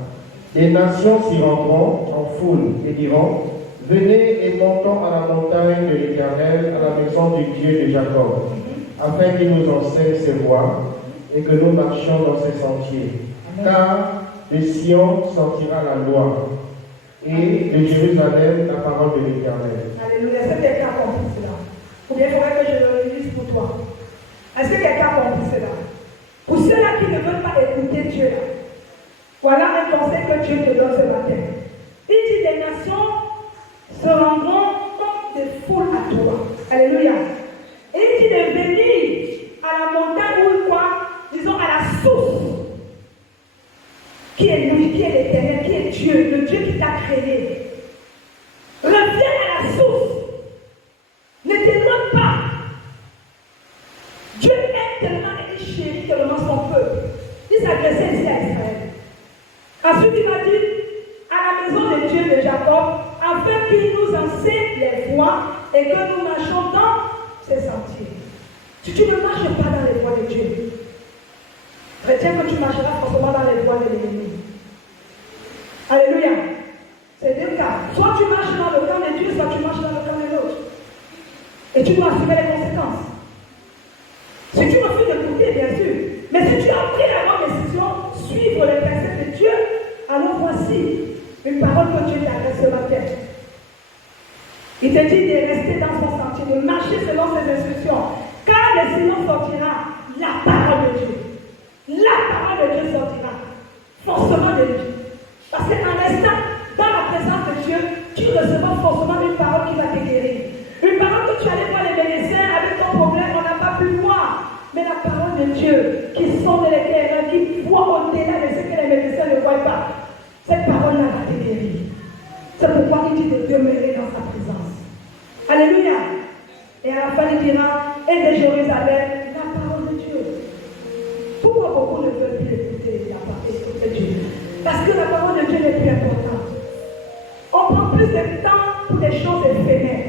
Les nations s'y rendront en foule et diront: Venez et montons à la montagne de l'Éternel, à la maison du Dieu de Jacob, afin qu'il nous enseigne ses voies et que nous marchions dans ses sentiers. Car de Sion sortira la loi, et de Jérusalem la parole de l'Éternel. Alléluia. Est-ce que quelqu'un a compris cela? Ou bien il faudrait que je le lise pour toi. Est-ce que quelqu'un a compris cela? Pour ceux-là qui ne veulent pas écouter Dieu, là, voilà un conseil que Dieu te donne ce matin. Il dit: les nations se rendront comme des foules à toi. Alléluia. Et il dit de venir à la montagne ou quoi? Disons à la source. Qui est lui, qui est l'Éternel, qui est Dieu, le Dieu qui t'a créé. Reviens à la source. Ne t'éloigne pas. Dieu aime tellement et il chérit tellement son peuple. Il s'adressait ici à Israël. Ensuite, il m'a dit à la maison de Dieu de Jacob, afin qu'il nous enseigne les voies et que nous marchions dans ses sentiers. Si tu ne marches pas dans les voies de Dieu, retiens que tu marcheras forcément dans les voies de l'ennemi. Alléluia. C'est deux cas. Soit tu marches dans le camp de Dieu, soit tu marches dans le camp de l'autre. Et tu dois assumer les conséquences. Si tu refuses d'écouter, bien sûr. Mais si tu as pris la bonne décision, suivre les préceptes de Dieu, alors voici une parole que Dieu t'adresse ce matin. Il te dit de rester dans son sentier, de marcher selon ses instructions. Car le Seigneur sortira la parole de Dieu. La parole de Dieu sortira forcément de lui. Parce qu'en restant dans la présence de Dieu, tu recevras forcément une parole qui va te guérir. Une parole que tu allais voir les médecins avec ton problème, on n'a pas pu voir. Mais la parole de Dieu qui sonde les cœurs, qui voit au-delà de ce que les médecins ne voient pas, cette parole-là va te guérir. C'est pourquoi il dit de demeurer dans sa présence. Alléluia. Et à la fin, il dira: et de Jérusalem, la parole de Dieu. Pourquoi beaucoup ne veulent plus écouter la parole de Dieu? Parce que la parole de Dieu n'est plus importante. On prend plus de temps pour des choses éphémères.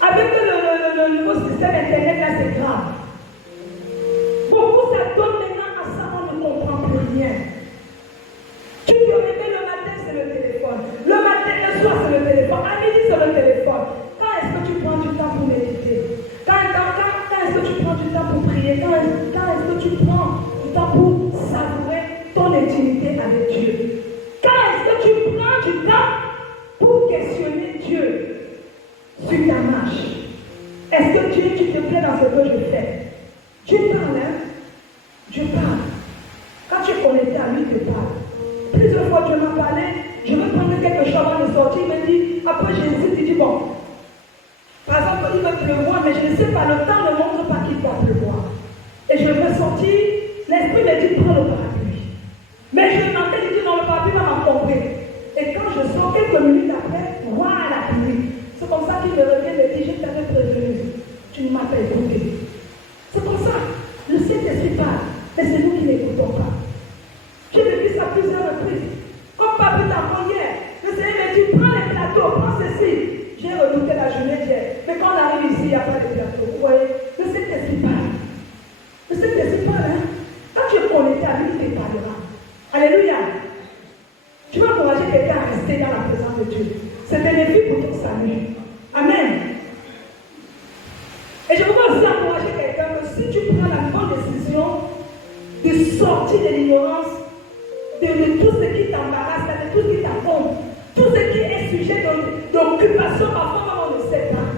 Avec le nouveau système internet, là, c'est grave. Beaucoup s'adonnent maintenant à ça, on ne comprend plus rien. Tu te réveilles le matin, c'est le téléphone. Le matin, le soir, c'est le téléphone. À midi, c'est le téléphone. Quand est-ce que tu prends du temps pour méditer? Quand est-ce que tu prends du temps pour prier? Quand est-ce que tu prends du temps pour savourer ton intimité avec Dieu? Quand est-ce que tu prends du temps pour questionner Dieu sur ta marche? Est-ce que Dieu, tu te plais dans ce que je fais? Dieu parle, hein? Dieu parle. Quand tu es connecté à lui, il te parle. Plusieurs fois, Dieu m'a parlé, je veux prendre quelque chose avant de sortir, il me dit, après j'hésite, il dit, bon, par exemple, il va pleuvoir, mais je ne sais pas, le temps ne montre pas qu'il va pleuvoir. Et je veux sortir, l'esprit me dit, prends le parapluie. Mais je m'entends, il dit, non, le parapluie va m'encombrer. Et quand je sors, quelques minutes après, voilà la pluie. C'est comme ça qu'il me revient et me dit, je t'avais prévenu, tu ne m'as pas écouté. C'est comme ça, le Saint-Esprit parle, mais c'est nous qui n'écoutons pas. J'ai vécu ça plusieurs reprises. Comme pas plus tard hier, le Seigneur me dit, prends les plateaux, prends ceci. J'ai redouté la journée d'hier. Mais quand on arrive ici, il n'y a pas de plateau. Vous voyez, le Saint-Esprit parle. Le Saint-Esprit parle, hein. Quand tu es connecté à lui, il te parlera. Alléluia. Tu vas encourager quelqu'un à rester dans la présence de Dieu. C'est bénéfique pour ton salut. Amen. Et je voudrais aussi encourager quelqu'un que si tu prends la bonne décision de sortir de l'ignorance, de tout ce qui t'embarrasse, de tout ce qui t'affronte, tout ce qui est sujet d'occupation, parfois on ne sait pas.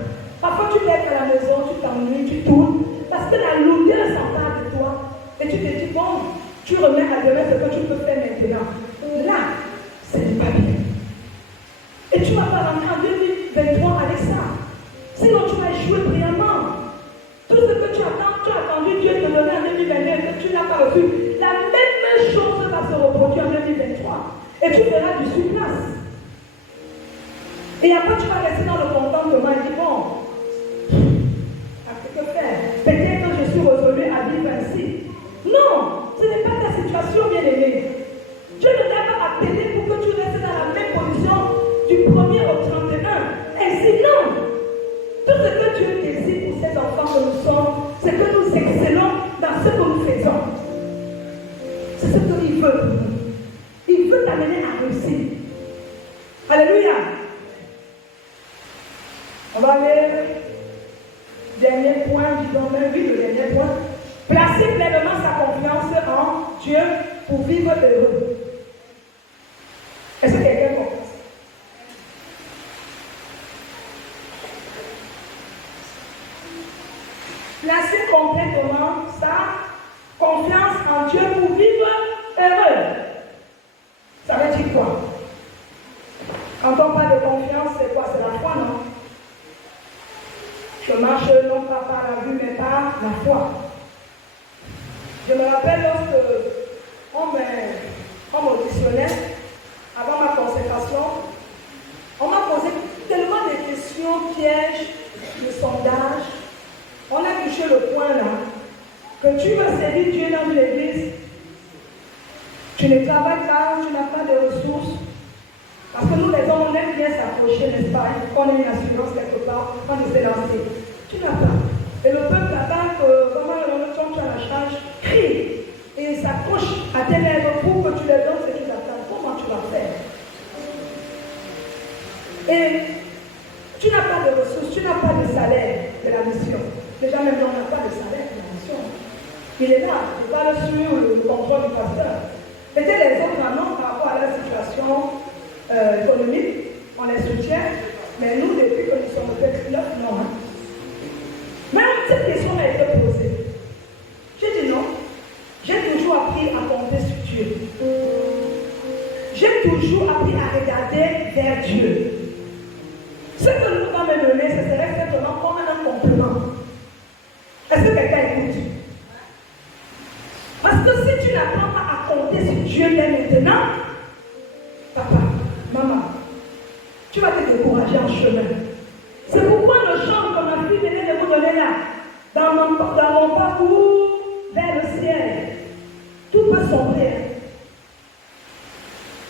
Parfois tu peux être à la maison, tu t'ennuies, tu tournes, parce que la lourdeur s'empare de toi. Et tu te dis, bon, tu remets à demain ce que tu peux faire maintenant. Là, ce n'est pas bien. Et tu ne vas pas rentrer en 2023 avec ça. Sinon tu vas échouer brillamment. Tout ce que tu attends, tu as attendu Dieu te produit en 2023. Et tu verras du sur place. Et après, tu vas rester dans le contentement et dire, bon, que faire? Peut-être que je suis résolu à vivre ainsi. Non, ce n'est pas ta situation, bien-aimée. Dieu ne t'a pas appelé pour que tu restes dans la même position du 1er au 31. Ainsi, non. Tout ce que Dieu désire pour ces enfants que nous sommes, c'est que nous excellons dans ce que nous faisons. C'est ce qu'il veut pour nous. Il veut t'amener à réussir. Alléluia. On va aller. Dernier point, disons même, oui, le dernier point. Placer pleinement sa confiance en Dieu pour vivre heureux. Est-ce que quelqu'un comprend ça? Placer complètement sa confiance en Dieu pour vivre heureux. Ça veut dire quoi? Quand on parle de confiance, c'est quoi? C'est la foi, non? Je marche non pas par la vue, mais par la foi. Je me rappelle lorsque on m'auditionnait, avant ma consécration, on m'a posé tellement de questions pièges, de sondages. On a touché le point là, que tu vas servir Dieu dans l'église, tu ne travailles pas, tu n'as pas de ressources. Parce que nous les hommes, on aime bien s'approcher, n'est-ce pas? On a une assurance quelque part, on essaie lancer. Tu n'as pas. Et le peuple là-bas, vraiment, quand tu as la charge, crie et s'accroche à tes lèvres pour que tu leur donnes ce qu'ils attendent. Comment tu vas faire? Et tu n'as pas de ressources, tu n'as pas de salaire de la mission. Déjà, même on n'a pas de salaire de la mission. Il est là, il parle sur le contrôle du pasteur. Peut-être les autres en ont par rapport à la situation économique, on les soutient, mais nous, depuis que nous sommes peut-être là, non. Hein. Même cette question m'a été posée. J'ai dit non. J'ai toujours appris à compter sur Dieu. J'ai toujours appris à regarder vers Dieu. Ce que nous va me donner, ce serait simplement comme un complément. Est-ce que quelqu'un écoute? Parce que si tu n'apprends pas à compter sur Dieu dès maintenant, papa, maman, tu vas te décourager en chemin. C'est pourquoi le chant que ma fille venait de vous donner là, dans mon parcours vers le ciel, tout peut sombrer.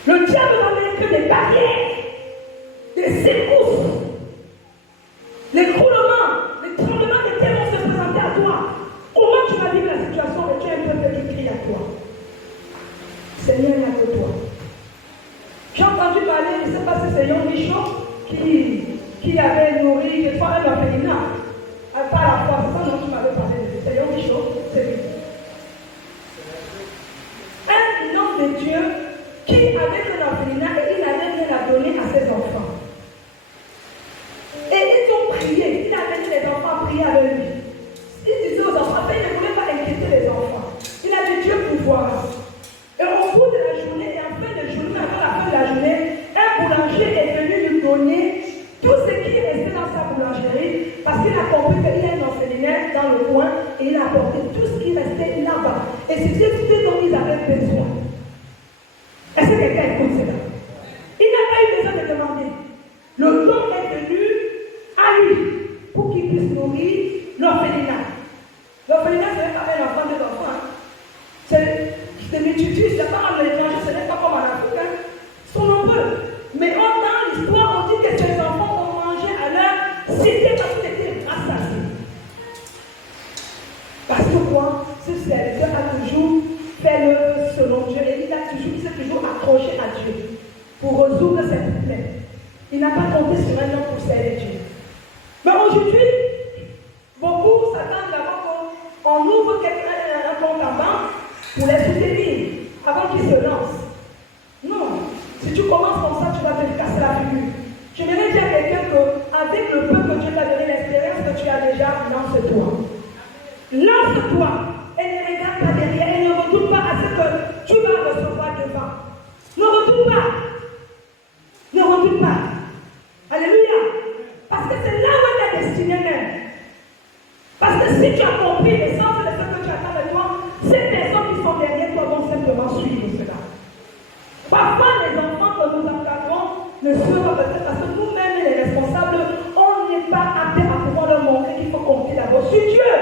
Le diable va mettre que des barrières, des secousses, l'écroulement, les tremblements de terre vont se présenter à toi. Comment tu vas vivre la situation et tu as un peuple qui crie à toi? Seigneur, il n'y a que toi. J'ai entendu parler, je ne sais pas si c'est Yon Michaud qui avait nourri, je crois, un orphelinat. Par la foi, c'est ça dont tu m'avais parlé. C'est Yon Michaud, c'est lui. Un homme de Dieu qui avait un orphelinat et il n'avait rien à donner à ses enfants. Et ils ont prié, il a amené les enfants à prier avec lui. Il disait aux enfants, il ne voulait pas inquiéter les enfants. Il a dit Dieu pouvoir. Et au bout de la journée, et en fin de journée, avant la fin de la journée, un boulanger est venu lui donner tout ce qui restait dans sa boulangerie parce qu'il a compris qu'il y a un orphelinat dans le coin et il a apporté tout ce qui restait là-bas. Et c'était ce dont ils avaient besoin. Est-ce que quelqu'un écoute cela? Il n'a pas eu besoin de demander. Le don est venu à lui pour qu'il puisse nourrir l'orphelinat. L'orphelinat, ce n'est pas un enfant de l'enfant. C'est multitude, c'est pas en étranger, ce n'est pas comme en Afrique. Ils sont nombreux. Mais dans l'histoire, on dit que ces enfants ont mangé à leur cité parce qu'ils étaient rassasiés. Parce que quoi? Ce serviteur a toujours fait l'œuvre selon Dieu et il s'est toujours accroché à Dieu pour résoudre ses problèmes. Il n'a pas compté sur un homme pour servir Dieu. Mais aujourd'hui, beaucoup s'attendent d'abord qu'on ouvre un compte en banque pour les soutenir avant qu'ils se lancent. Non. Si tu commences comme ça, tu vas te casser la figure. Je voudrais dire à quelqu'un qu'avec le peu que Dieu t'a donné, l'expérience que tu as déjà, lance-toi. Lance-toi et ne regarde pas derrière et ne retourne pas à ce que tu vas recevoir devant. Ne retourne pas. Ne retourne pas. Alléluia. Parce que c'est là où est ta destinée même. Parce que si tu as compris l'essence de ce que tu attends de toi, ces personnes qui sont derrière toi vont simplement suivre cela. Parfois, les enfants que nous encadrons ne seront peut-être parce que nous-mêmes, les responsables, on n'est pas apte à pouvoir leur montrer qu'il faut compter d'abord sur Dieu.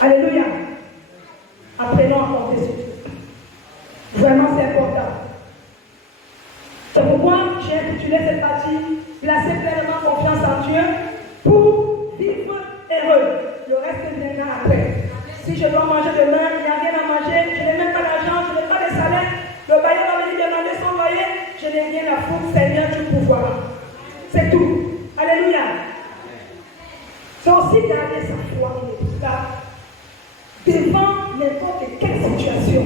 Alléluia. Apprenons à compter sur Dieu. Vraiment, c'est important. C'est pourquoi j'ai intitulé cette partie Placer pleinement confiance en Dieu pour vivre heureux. Le reste viendra après. Si je dois manger demain, il n'y a rien à manger, je n'ai même pas d'argent, je n'ai pas de salaire, le bailleur va venir demander son loyer, je n'ai rien à foutre, Seigneur, tu pourvoiras. C'est tout. Alléluia. C'est aussi garder sa foi inépuisable devant n'importe quelle situation.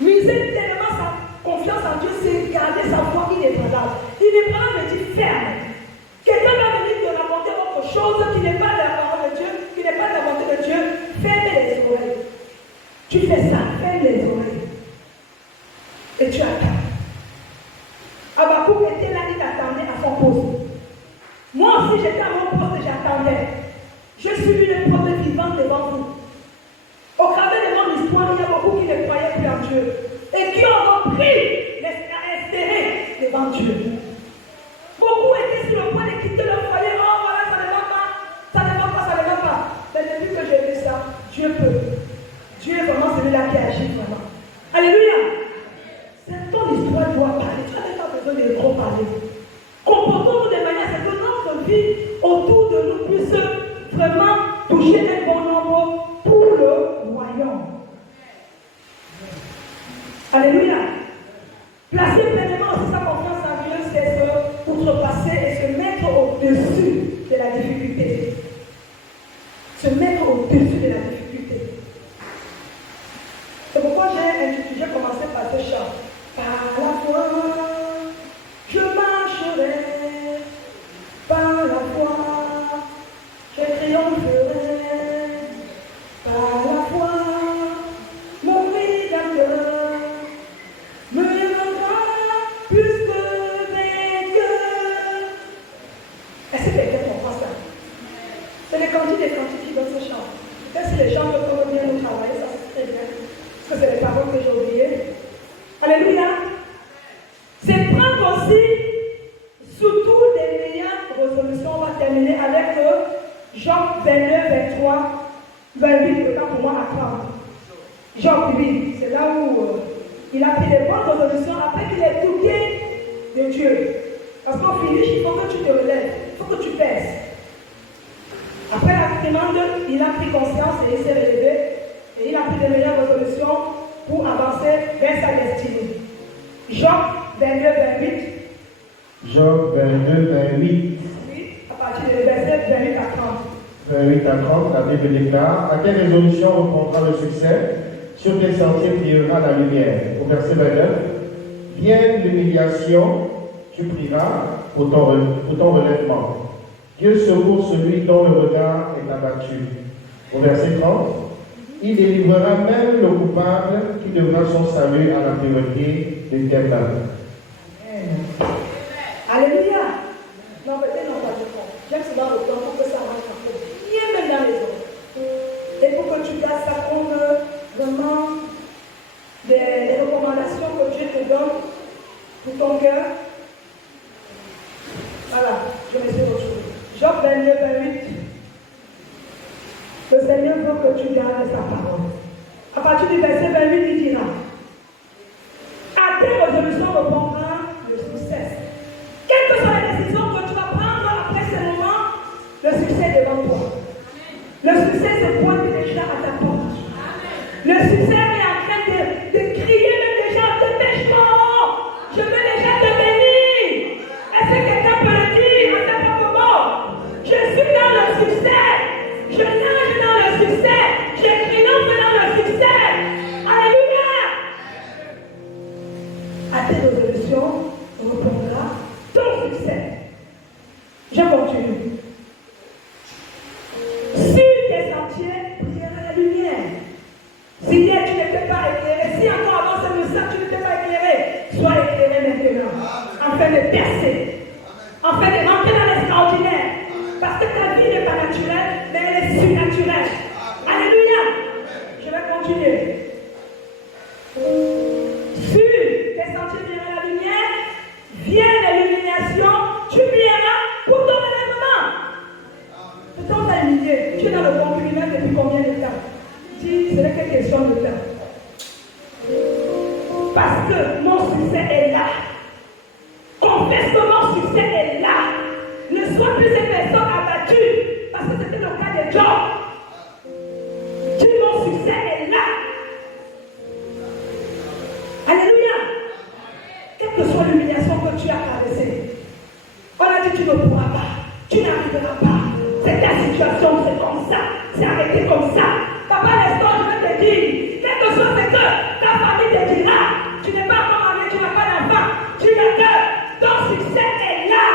Miser tellement sa confiance en Dieu, c'est garder sa foi inébranlable. Inébranlable veut dire ferme. Quelqu'un va venir te raconter autre chose qui n'est pas la parole de Dieu, qui n'est pas la volonté de Dieu. Ferme les oreilles. Tu fais ça, ferme les oreilles. Et tu attends. Habakkuk était là, il attendait à son poste. Moi aussi, j'étais à mon poste et j'attendais. Je suis une preuve vivante devant vous. Au travers de mon histoire, il y a beaucoup qui ne croyaient plus en Dieu et qui ont repris l'espérer devant Dieu. Beaucoup étaient sur le point de quitter leur foyer. Oh voilà, ça ne va pas, ça ne va pas, ça ne va pas. Mais depuis que j'ai vu ça, Dieu peut. Dieu est vraiment celui-là qui agit vraiment. Alléluia. C'est ton histoire doit parler. Tu n'as pas besoin de trop parler. Comportons-nous de manière à ce que notre vie autour de nous puisse vraiment toucher un bon nombre pour le royaume. Alléluia. Placer pleinement aussi sa confiance en Dieu, c'est se outrepasser et se mettre au-dessus de la difficulté. Se mettre au-dessus de la difficulté. C'est pourquoi j'ai commencé par ce chant. Par la foi, je marcherai. Par la foi, je triompherai. Par la foi, mon Rédempteur me rendra plus que vainqueur. Est-ce que quelqu'un comprend ça? C'est les cantiques qui donnent ce chant. Peut-être si les gens peuvent bien nous travailler, ça c'est très bien. Parce que c'est les paroles que j'ai oubliées. Alléluia. C'est prendre aussi, surtout des meilleures résolutions. On va terminer avec Job 22, 23, 28, le temps pour moi à prendre. Job, lui, c'est là où il a pris des bonnes résolutions après qu'il ait douté de Dieu. Parce qu'au finish, il faut que tu te relèves, il faut que tu baisses. Après la demande, il a pris conscience et il s'est relevé. Et il a pris des meilleures résolutions pour avancer vers sa destinée. Job 22, 28. Job 22, 28. Oui, à partir du verset 28 à 30. 28 à 30, la Bible déclare: à quelle résolution reprendra le succès? Sur tes sentiers brillera la lumière. Au verset 29, vienne l'humiliation, tu prieras pour ton relèvement. Dieu secourt celui dont le regard est abattu. Au verset 30, il délivrera même le coupable qui devra son salut à la pureté éternelle. Alléluia. Non, peut-être non, pas du tout. J'aime souvent le temps pour que ça marche partout. Bien même dans les autres. Et pour que tu gardes ça comme vraiment des recommandations que Dieu te donne pour ton cœur. Voilà, je me suis retrouvée. Job 22, 28. Le Seigneur veut que tu gardes sa parole. À partir du verset 28, il dira: à tes résolutions répondra le succès. Quelle que soit la décision que tu vas prendre après ce moment, le succès est devant toi. Le succès se pointe déjà à ta porte. Le succès est en train de crier même déjà à tes péchements. Je veux déjà te bénir. Est-ce que quelqu'un peut le dire à tes propres mots? Je suis dans le succès. Je nage dans le succès. Je triomphe dans le succès. Alléluia. À tes résolutions répondra ton succès. Je continue. Sur tes sentiers brillera la lumière. Si hier tu n'étais pas éclairé, si encore avant ce message tu n'étais pas éclairé, sois éclairé maintenant. Afin de percer. Afin de rentrer dans l'extraordinaire. Parce que ta vie n'est pas naturelle, mais elle est surnaturelle. Alléluia. Je vais continuer. vient l'illumination, tu prieras pour ton élèvement. C'est ton t'a humilié. Tu es dans le concubinat depuis combien de temps? Dis, ce n'est que question de temps. Parce que mon succès est là. Confesse que mon succès est là. Ne sois plus ces personnes abattues. Parce que c'était le cas de Job. Dis, mon succès est là. Alléluia. Quelle que soit l'humiliation que tu as traversée, on a dit tu ne pourras pas. Tu n'arriveras pas. C'est ta situation, c'est comme ça. C'est arrêté comme ça. Papa, l'instant, je vais te dire, quel que soit ce que ta famille te dira, tu n'es pas encore marié, tu n'as pas d'enfant, tu n'as que ton succès est là.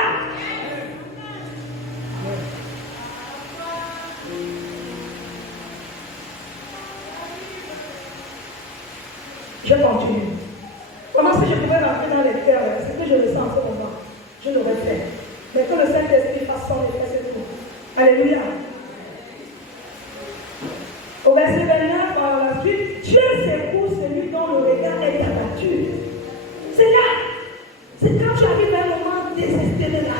Je continue. Comment si je pouvais rentrer dans les cœurs, ce que je ressens en ce moment, je l'aurais fait. Mais que le Saint-Esprit fasse son effet, c'est tout. Alléluia. Au verset 29, par la suite, Dieu secoue celui dont le regard est abattu. C'est là. C'est quand tu arrives à un moment désespéré là.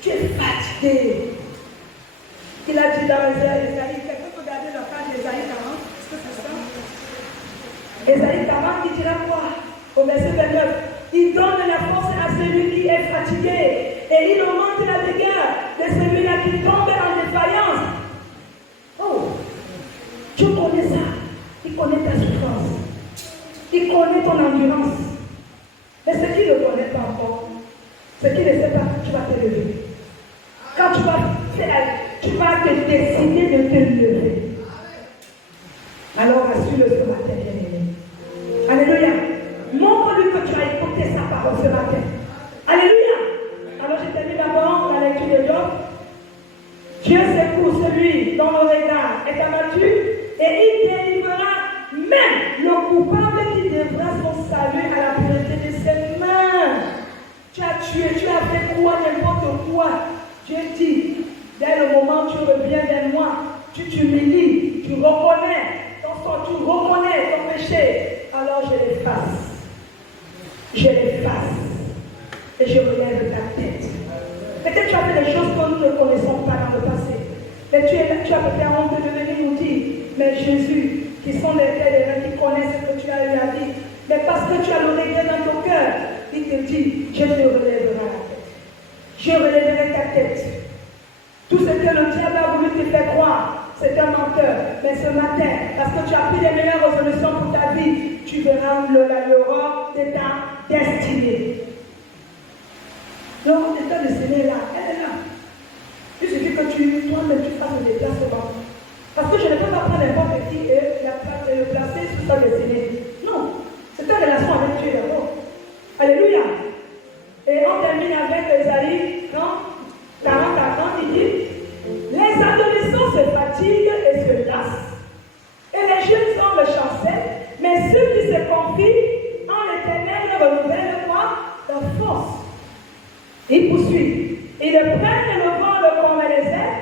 Tu es fatigué. Il a dit dans Ésaïe, quelqu'un peut regarder la page d'Ésaïe 40. Est-ce que c'est ça? Ésaïe 40, il dira quoi? Au verset 29, il donne la force à celui qui est fatigué et il augmente la vigueur de celui-là qui tombe en défaillance. Oh, tu connais ça. Il connaît ta souffrance. Il connaît ton endurance. Mais ce qu'il ne connaît pas encore, ce qu'il ne sait pas, tu vas te lever. Quand tu vas faire, tu vas te décider de te lever. Alors rassure-le ce matin, bien-aimé. Alléluia. Montre-lui que tu as écouté sa parole ce matin. Alléluia. Alors je termine d'abord la lecture de Job. Dieu secoue celui dont le regard est abattu et il délivrera même le coupable qui devra son salut à la pureté de ses mains. Tu as tué, tu as fait quoi, n'importe quoi. Dieu dit, dès le moment où tu reviens vers moi, tu t'humilies, tu reconnais ton sang, tu reconnais ton péché, alors je l'efface. Je l'efface et je relève ta tête. Peut-être tu as fait des choses que nous ne connaissons pas dans le passé. Mais tu es là, tu as peut-être honte de venir nous dire, mais Jésus, qui sont les pères qui connaissent ce que tu as eu à vivre, mais parce que tu as le regret dans ton cœur, il te dit, je te relèverai la tête. Je relèverai ta tête. Tout ce que le diable a voulu te faire croire, c'est un menteur. Mais ce matin, parce que tu as pris les meilleures résolutions pour ta vie, tu verras l'aurore de ta destinée. L'aurore de ta destinée est là, elle est là. Il suffit que toi-même tu fasses le déplacement. Parce que je ne peux pas prendre n'importe qui et le placer sur sa destinée. Non, c'est ta relation avec Dieu d'abord. Alléluia. Et on termine avec Ésaïe 40 à 30, il dit, les adolescents se fatiguent et se lassent, et les jeunes semblent chancer, mais ceux qui se confient en l'Éternel renouvellent leur force. Il poursuit. Ils prennent le vent comme les airs,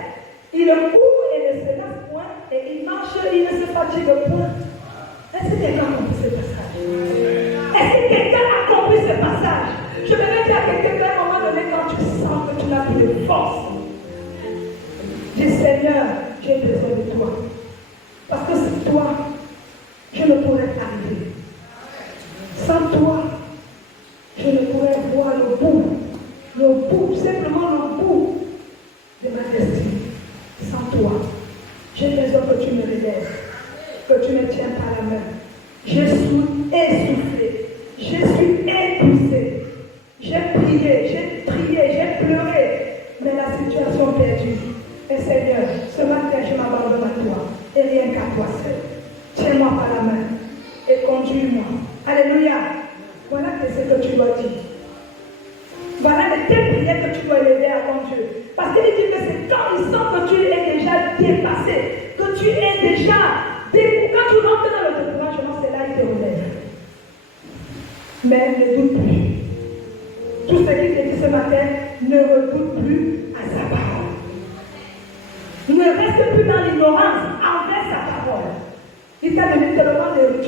ils courent et ne se lassent point, et ils marchent, ils ne se fatiguent point. Est-ce que quelqu'un a compris ce passage? Est-ce que quelqu'un a compris ce passage? Je vais dire à quelqu'un à un moment donné quand tu sens que tu n'as plus de force. Dis Seigneur, j'ai besoin de toi. Parce que sans toi, je ne pourrais pas arriver. Sans toi, je ne pourrais voir le bout, simplement le bout de ma destinée. Sans toi, j'ai besoin que tu me relèves, que tu me tiennes par la main. Je suis essoufflé, je suis épuisé. J'ai prié, j'ai pleuré, mais la situation perdue. Et Seigneur, ce matin, je m'abandonne à toi, et rien qu'à toi seul. Tiens-moi par la main et conduis-moi. Alléluia. Voilà ce que tu dois dire. Voilà les prières que tu dois élever à ton Dieu. Parce qu'il dit que c'est quand il sent que tu es déjà dépassé, que tu es déjà découragé. Quand tu rentres dans le découragement, c'est là qu'il te relève. Mais ne doute plus. Tout ce qu'il te dit ce matin, ne redoute plus à sa parole. Ne reste plus dans l'ignorance envers sa parole. Il t'a donné te demande de